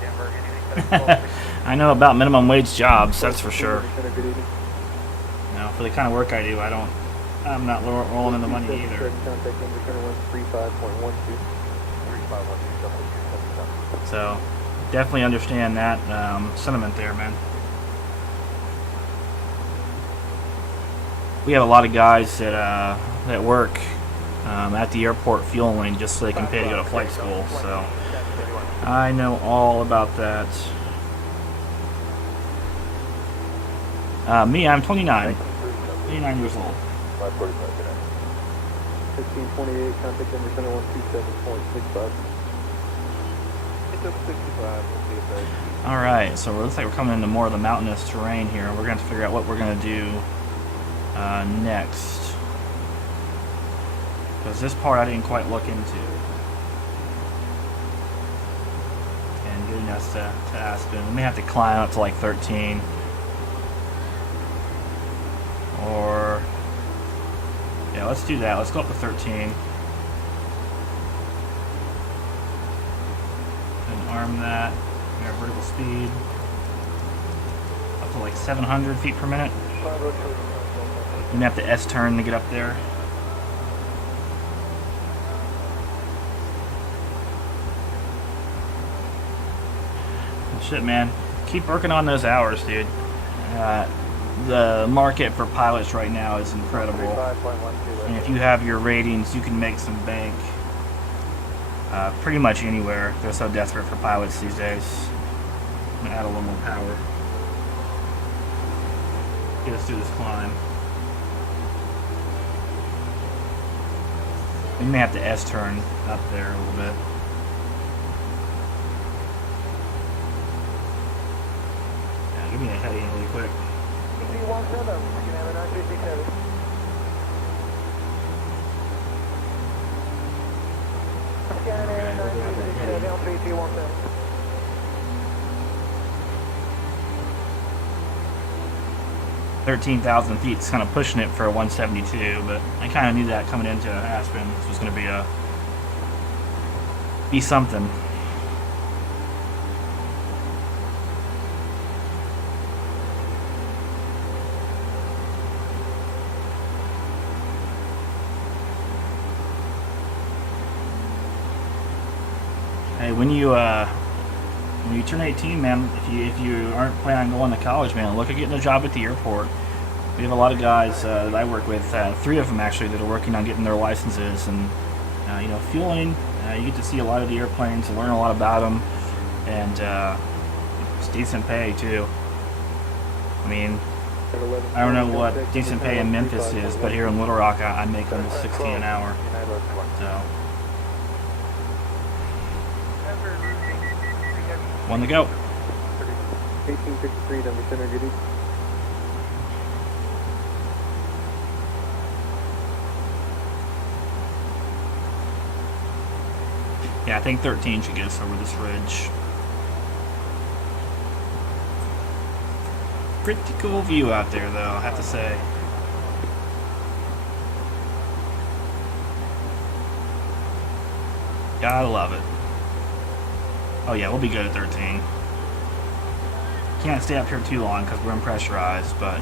Denver, anything I know about minimum wage jobs, that's for sure. Center, good evening. You know, for the kind of work I do, I'm not rolling in the money either. Contact number center 135.12. 3512, So, definitely understand that sentiment there, man. We have a lot of guys that work at the airport fueling just so they can pay to go to flight school. So, I know all about that. Me, I'm 29. 29 years old. 545 today. 1528, contact number center 127.65. It's up 65, we'll see if they... Alright, so it looks like we're coming into more of the mountainous terrain here. We're going to have to figure out what we're going to do next. Because this part I didn't quite look into. And getting us to Aspen. We may have to climb up to like 13. Or... yeah, let's do that. Let's go up to 13. And arm that. Our vertical speed. Up to like 700 feet per minute. You're gonna have to S-turn to get up there. Shit, man. Keep working on those hours, dude. The market for pilots right now is incredible. 35.12. And if you have your ratings, you can make some bank pretty much anywhere. They're so desperate for pilots these days. I'm gonna add a little more power. Get us through this climb. We may have to S-turn up there a little bit. Yeah, give me a heading really quick. C172, we can have a 957. Scanning 967 on 3217. 13,000 feet is kind of pushing it for a 172, but I kind of knew that coming into Aspen. This was going to be something. Hey, when you turn 18, man, if you aren't planning on going to college, man, look at getting a job at the airport. We have a lot of guys that I work with, 3 of them actually, that are working on getting their licenses, and you know, fueling. You get to see a lot of the airplanes and learn a lot about them, and it's decent pay too. I mean, I don't know what decent pay in Memphis is, but here in Little Rock, I make almost 16 an hour. So. One to go. 1853, number center, good evening. Yeah, I think 13 should get us over this ridge. Pretty cool view out there, though, I have to say. Gotta love it. Oh yeah, we'll be good at 13. Can't stay up here too long because we're unpressurized, but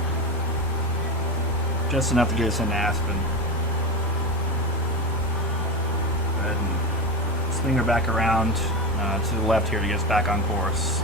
just enough to get us into Aspen. Go ahead and swing her back around to the left here to get us back on course.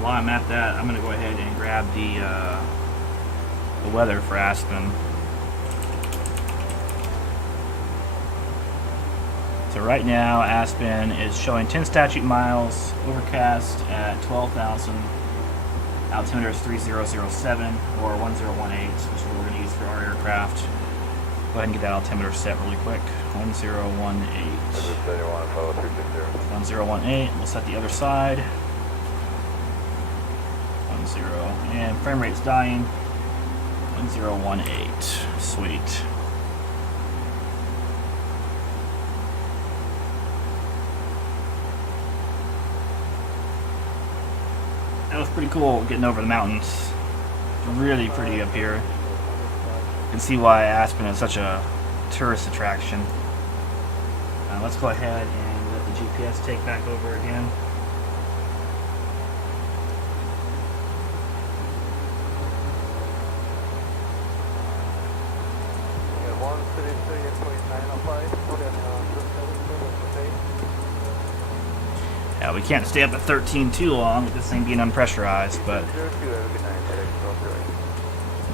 While I'm at that, I'm going to go ahead and grab the weather for Aspen. So right now, Aspen is showing 10 statute miles, overcast at 12,000, altimeter is 3007 or 1018, which is what we're going to use for our aircraft. Go ahead and get that altimeter set really quick. 1018. 1018. We'll set the other side. 10, and frame rate's dying. 1018. Sweet. That was pretty cool getting over the mountains. Really pretty up here. You can see why Aspen is such a tourist attraction. Let's go ahead and let the GPS take back over again. Yeah, we can't stay up at 13 too long with this thing being unpressurized, but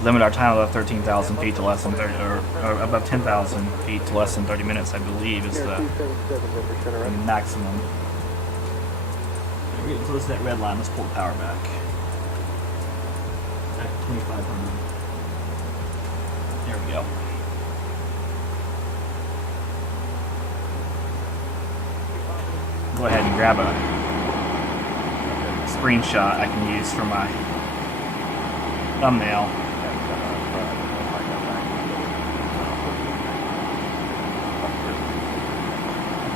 limit our time above 13,000 feet to less than 30, or above 10,000 feet to less than 30 minutes, I believe, is the maximum. We're getting close to that red line. Let's pull the power back. Back to 2,500. There we go. Go ahead and grab a screenshot I can use for my thumbnail.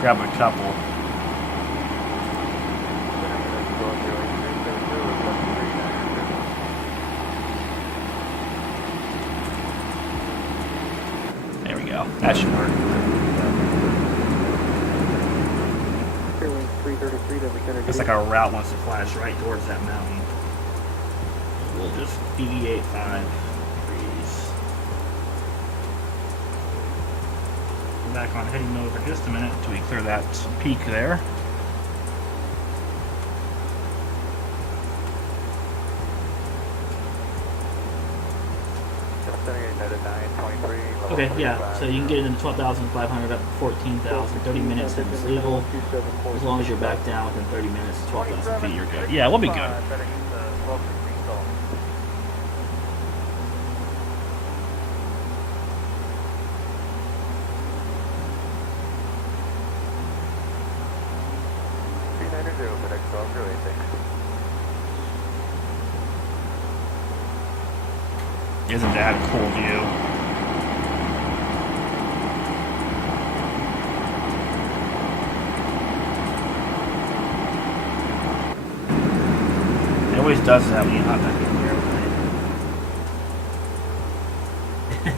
Grab a couple. There we go. That should work. Looks like our route wants to fly us right towards that mountain. We'll just deviate 5 degrees. Go back on heading mode for just a minute until we clear that peak there. Okay, yeah, so you can get into 12,500 up to 14,000, 30 minutes and it's legal. As long as you're back down within 30 minutes to 12,000 feet, you're good. Yeah, we'll be good. Isn't that a cool view? It always does that when you hop back in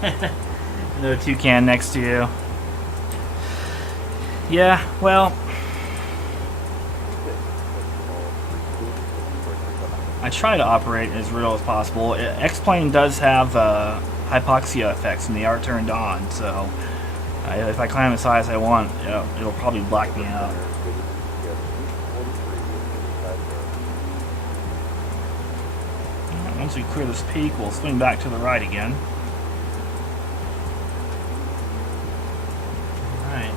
the airplane. Another toucan next to you. Yeah, well, I try to operate as real as possible. X-Plane does have hypoxia effects and they are turned on, so if I climb as high as I want, it'll probably black me out. Once we clear this peak, we'll swing back to the right again. Alright.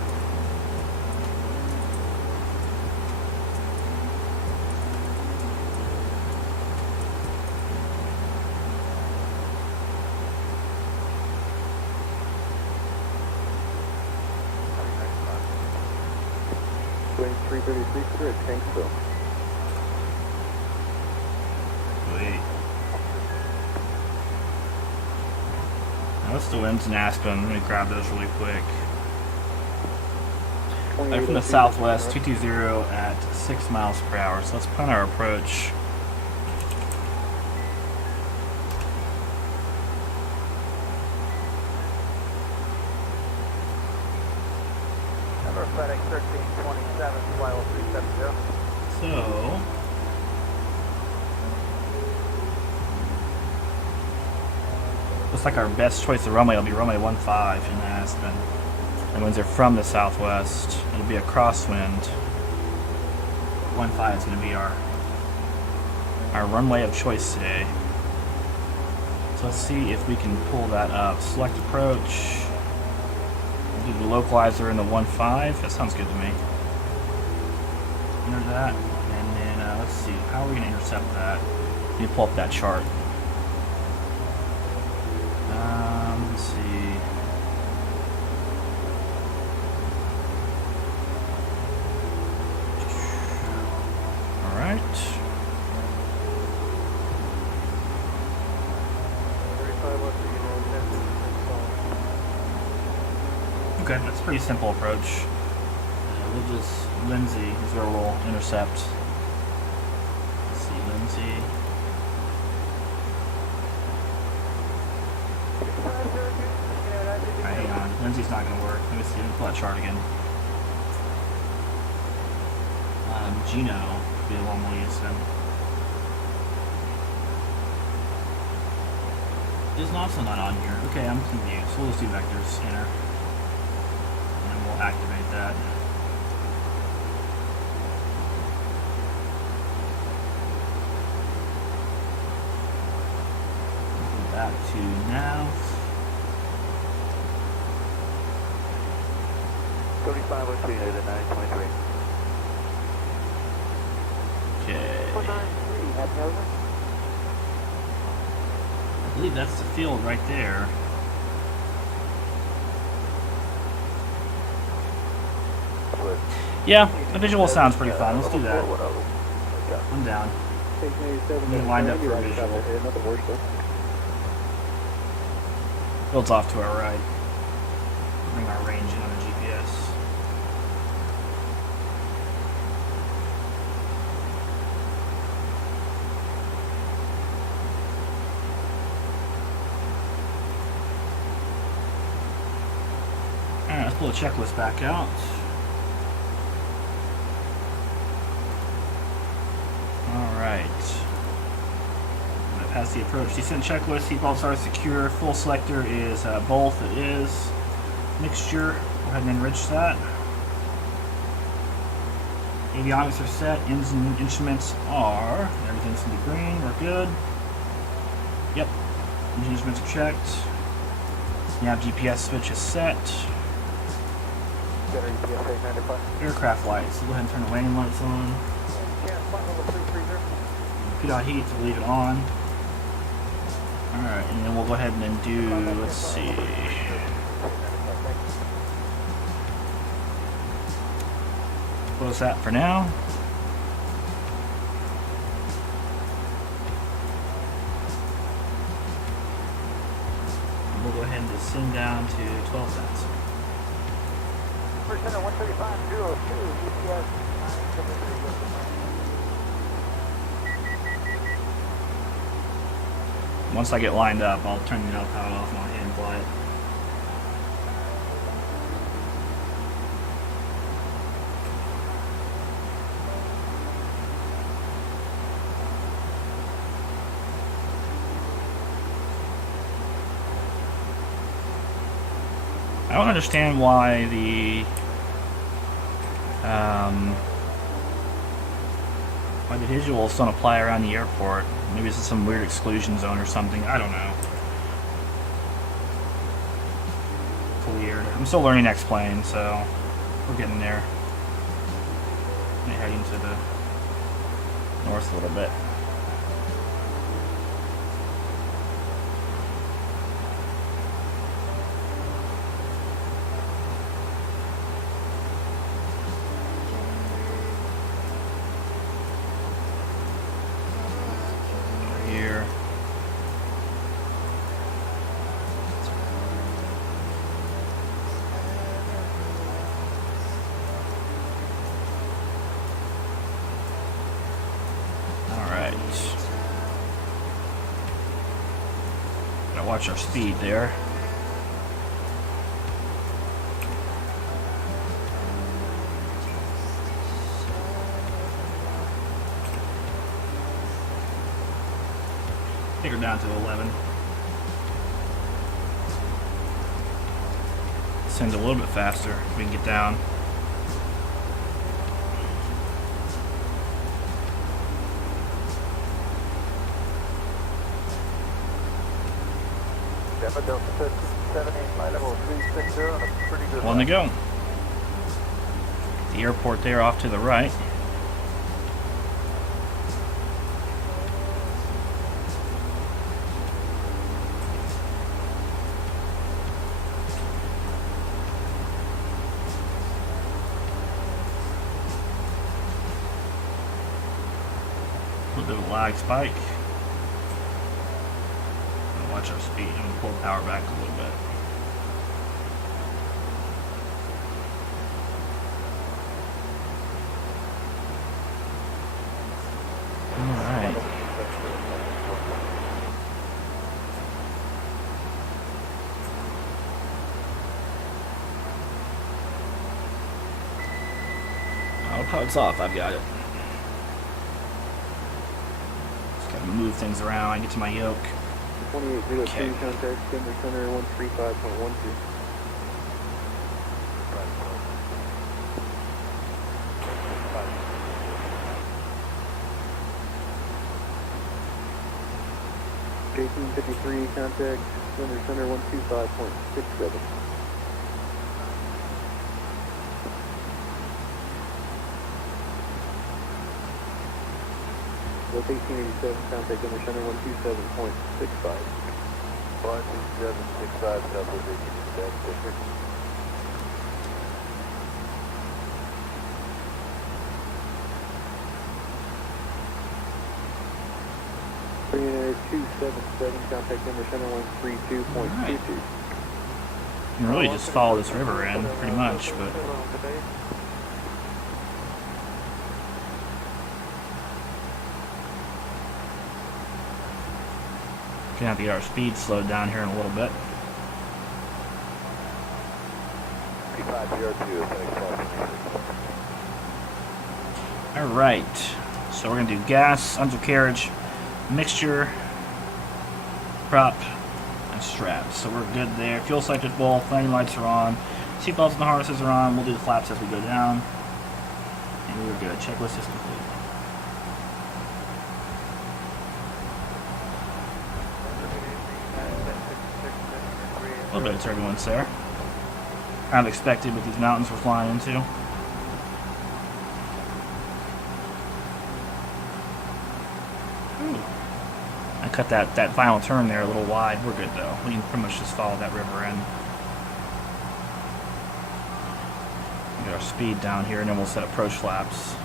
Going 333 through Tanksville. Sweet. What's the winds in Aspen? Let me grab those really quick. They're from the southwest, 220 at 6 miles per hour. So let's plan our approach. Number FedEx 1327, flight 370. So looks like our best choice of runway will be runway 15 in Aspen. And winds are from the southwest. It'll be a crosswind. 15 is going to be our runway of choice today. So let's see if we can pull that up. Select approach. We'll do the localizer in the 15. That sounds good to me. Enter that, and then let's see. How are we going to intercept that? Let me pull up that chart. Let's see. All right. 35 Okay, that's a pretty simple approach. We'll just, Lindsay is where we'll intercept. Let's see, Lindsay. Alright, hang on. Lindsay's not going to work. Let me see. Let me pull that chart again. Gino would be the one we'll use then. Is also not on here. Okay, I'm confused. So we'll just do vector scanner. And then we'll activate that. Go back to now. 3502 Unit at 923. Okay. 493, happy over. I believe that's the field right there. Yeah, the visual sounds pretty fun. Let's do that. I'm down. Get lined up for a visual. Field's off to our right. Bring our range in on the GPS. Alright, let's pull the checklist back out. Alright. I'm gonna pass the approach descent checklist. Seatbelts are secure. Full selector is both. It is. Mixture. Go ahead and enrich that. Avionics are set. Instruments are. Everything's in the green. We're good. Yep. Engine instruments are checked. Nav GPS switch is set. Aircraft lights. So go ahead and turn the landing lights on. PDOT heat, so leave it on. Alright, and then we'll go ahead and then do, let's see. Close that for now. And we'll go ahead and descend down to 12,000. Center 13502, GPS 973. Once I get lined up, I'll turn the autopilot off and I'll hand fly it. I don't understand why the visuals don't apply around the airport. Maybe it's some weird exclusion zone or something. I don't know. It's weird. I'm still learning X-plane, so we're getting there. I'm heading to the north a little bit. Here. Alright. Gotta watch our speed there. Take her down to 11. Send a little bit faster. We can get down. One to go. The airport there off to the right. A little bit of a lag spike. Watch our speed and pull the power back a little bit. Alright. Autopilot's off, I've got it. Just gotta move things around, get to my yoke. 2802, Okay. contact Denver Center 135.12. J-53, contact Denver Center 125.67. With 1887, contact Denver Center 127.65. 12765, Southwest 1887, District. Premier 277, contact Denver Center 132.22. You can really just follow this river in, pretty much, but gonna have to get our speed slowed down here in a little bit. 3502, Alright, so we're gonna do gas, undercarriage, mixture, prop, and straps. So we're good there. Fuel sight is full, landing lights are on, seatbelts and harnesses are on. We'll do the flaps as we go down. And we're good. Checklist is complete. A little bit of turbulence there. Kind of expected with these mountains we're flying into. I cut that final turn there a little wide. We're good though. We can pretty much just follow that river in. Get our speed down here and then we'll set approach flaps.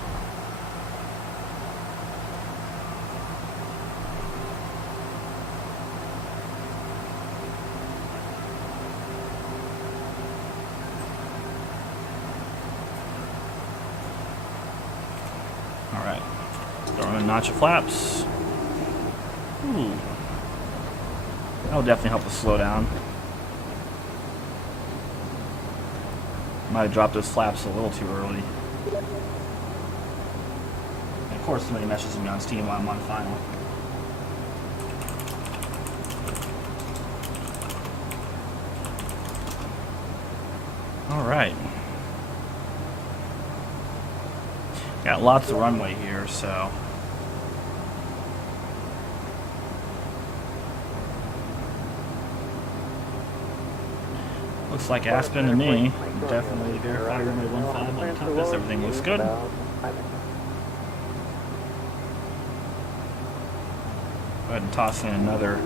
Alright. Throwing a notch of flaps. Ooh. That'll definitely help us slow down. Might have dropped those flaps a little too early. And of course, somebody messages me on Steam while I'm on final. Alright. Got lots of runway here, so. Looks like Aspen to me. Definitely verify runway 15 on the top of this. Everything looks good. Go ahead and toss in another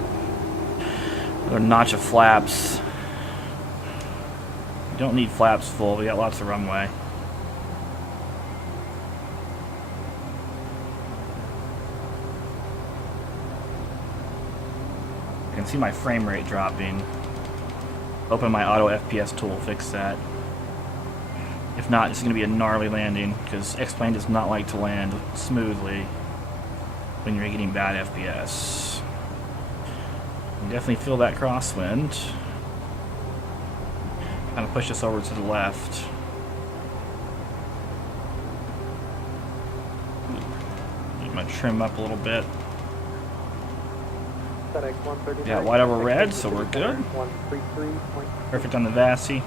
notch of flaps. We don't need flaps full. We got lots of runway. You can see my frame rate dropping. Open my auto FPS tool, fix that. If not, it's going to be a gnarly landing because X-Plane does not like to land smoothly when you're getting bad FPS. You definitely feel that crosswind. Kind of push us over to the left. I'm going to trim up a little bit. Yeah, white over red, so we're good. Perfect on the VASI.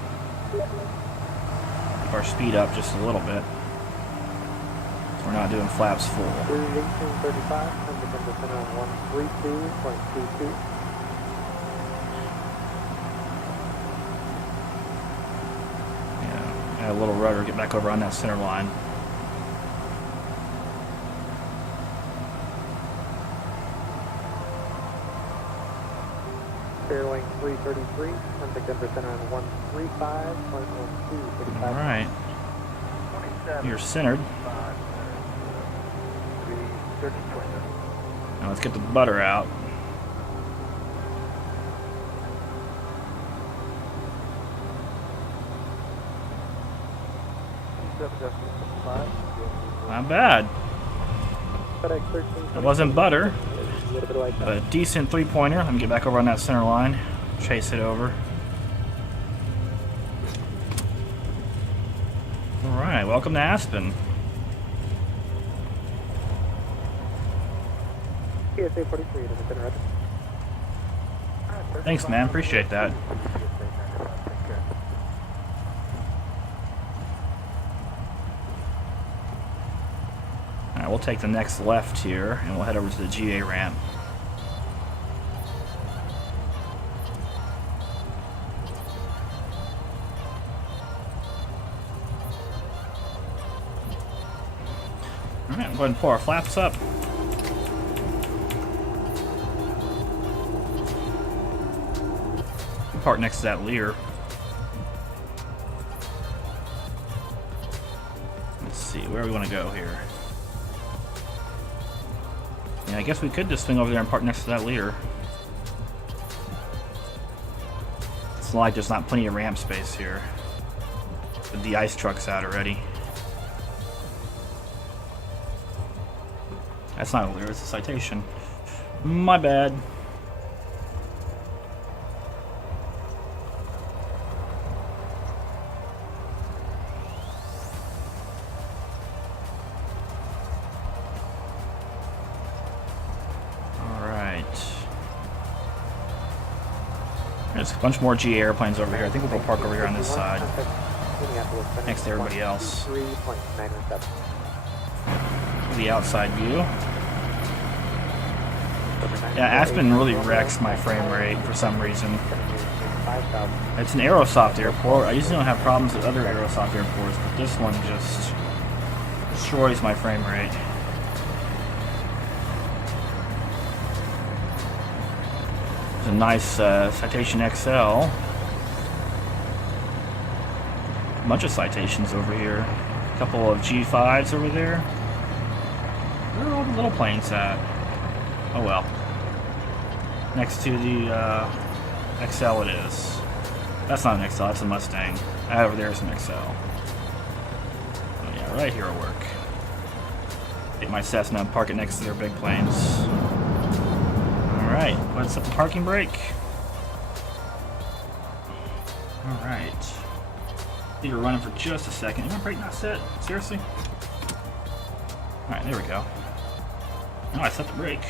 Keep our speed up just a little bit. We're not doing flaps full. Yeah, add a little rudder, get back over on that center line. Fairlane 333, contact Denver Center on 135.12. Alright. You're centered. Now let's get the butter out. Not bad. FedEx 13. It wasn't butter, A little bit like that. but a decent three-pointer. Let me get back over on that center line. Chase it over. Alright, welcome to Aspen. PSA 43 to the center rapid. Thanks, man. Appreciate that. Alright, we'll take the next left here, and we'll head over to the GA ramp. Alright, we'll go ahead and pull our flaps up. Park next to that Lear. Let's see, where we want to go here. Yeah, I guess we could just swing over there and park next to that Lear. It's like there's not plenty of ramp space here. With the ice trucks out already. That's not a Lear, it's a Citation. My bad. There's a bunch more GA airplanes over here. I think we'll go park over here on this side, next to everybody else. The outside view. Yeah, Aspen really wrecks my frame rate for some reason. It's an Aerosoft airport. I usually don't have problems with other Aerosoft airports, but this one just destroys my frame rate. There's a nice Citation XL. A bunch of Citations over here. A couple of G5s over there. Where are all the little planes at? Oh well. Next to the XL it is. That's not an XL, that's a Mustang. That over there is an XL. Oh yeah, right here will work. Take my Cessna and park it next to their big planes. Alright, let's set the parking brake. Alright. You're running for just a second. Is my brake not set? Seriously? Alright, there we go. Oh, I set the brake.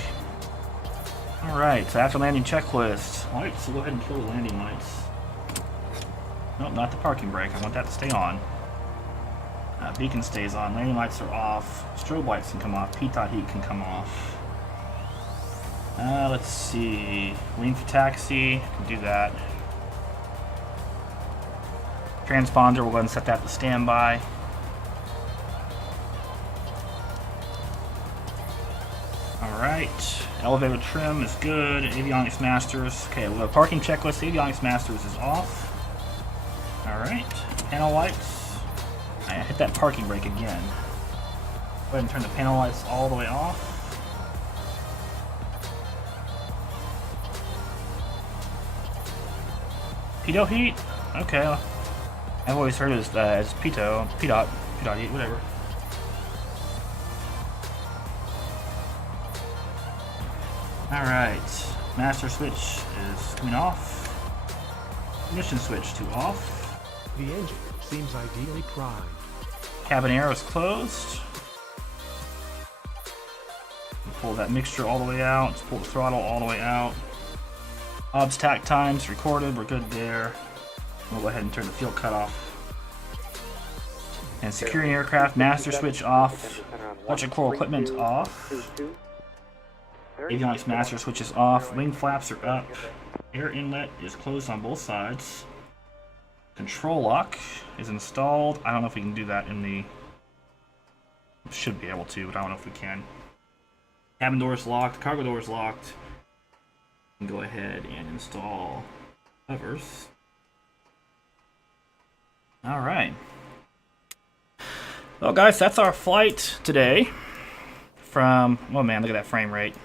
Alright, so after landing checklist. Lights, so go ahead and kill the landing lights. Nope, not the parking brake. I want that to stay on. Beacon stays on. Landing lights are off. Strobe lights can come off. Pitot heat can come off. Let's see. Wing for taxi. Can do that. Transponder, we'll go ahead and set that to standby. Alright. Elevator trim is good. Avionics Masters. Okay, well, the parking checklist. Avionics Masters is off. Alright. Panel lights. I hit that parking brake again. Go ahead and turn the panel lights all the way off. Pitot heat? Okay. I've always heard it as pitot heat, whatever. Alright. Master switch is coming off. Ignition switch to off. The engine seems ideally primed. Cabin air is closed. Pull that mixture all the way out. Let's pull the throttle all the way out. Obs tack times recorded. We're good there. We'll go ahead and turn the fuel cutoff. And securing aircraft, master switch off. Electrical equipment off. Avionics master switch is off. Wing flaps are up. Air inlet is closed on both sides. Control lock is installed. I don't know if we can do that in the... Should be able to, but I don't know if we can. Cabin door is locked. Cargo door is locked. Go ahead and install covers. Alright. Well guys, that's our flight today from, oh man, look at that frame rate.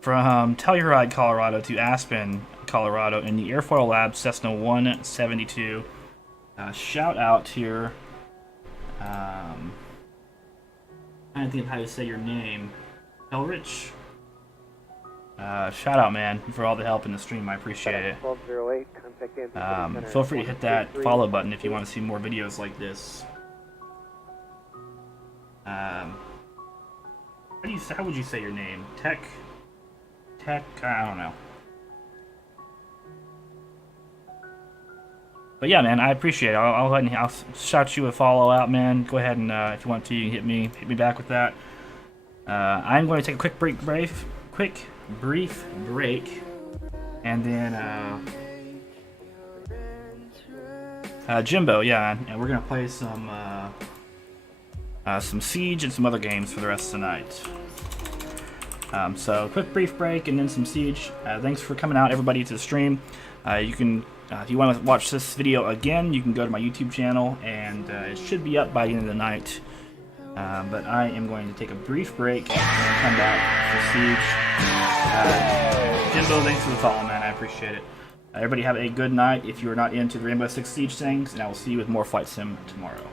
From Telluride, Colorado to Aspen, Colorado in the AirfoilLabs Cessna 172. Shout out here trying to think of how to say your name. Elrich? Shout out, man, for all the help in the stream. I appreciate it. 1208, contact Anthony Center. Feel free to hit that follow button if you want to see more videos like this. How would you say your name? Tech? I don't know. But yeah, man, I appreciate it. I'll go ahead and I'll shout you a follow out, man. Go ahead and if you want to, you can hit me back with that. I'm going to take a quick brief break, and then Jimbo, yeah, and we're gonna play some Siege and some other games for the rest of the night. So quick brief break and then some Siege. Thanks for coming out, everybody, to the stream. You can, if you want to watch this video again, you can go to my YouTube channel, and it should be up by the end of the night. But I am going to take a brief break and come back for Siege. Jimbo, thanks for the follow, man. I appreciate it. Everybody have a good night if you are not into the Rainbow Six Siege things, and I will see you with more Flight Sim tomorrow.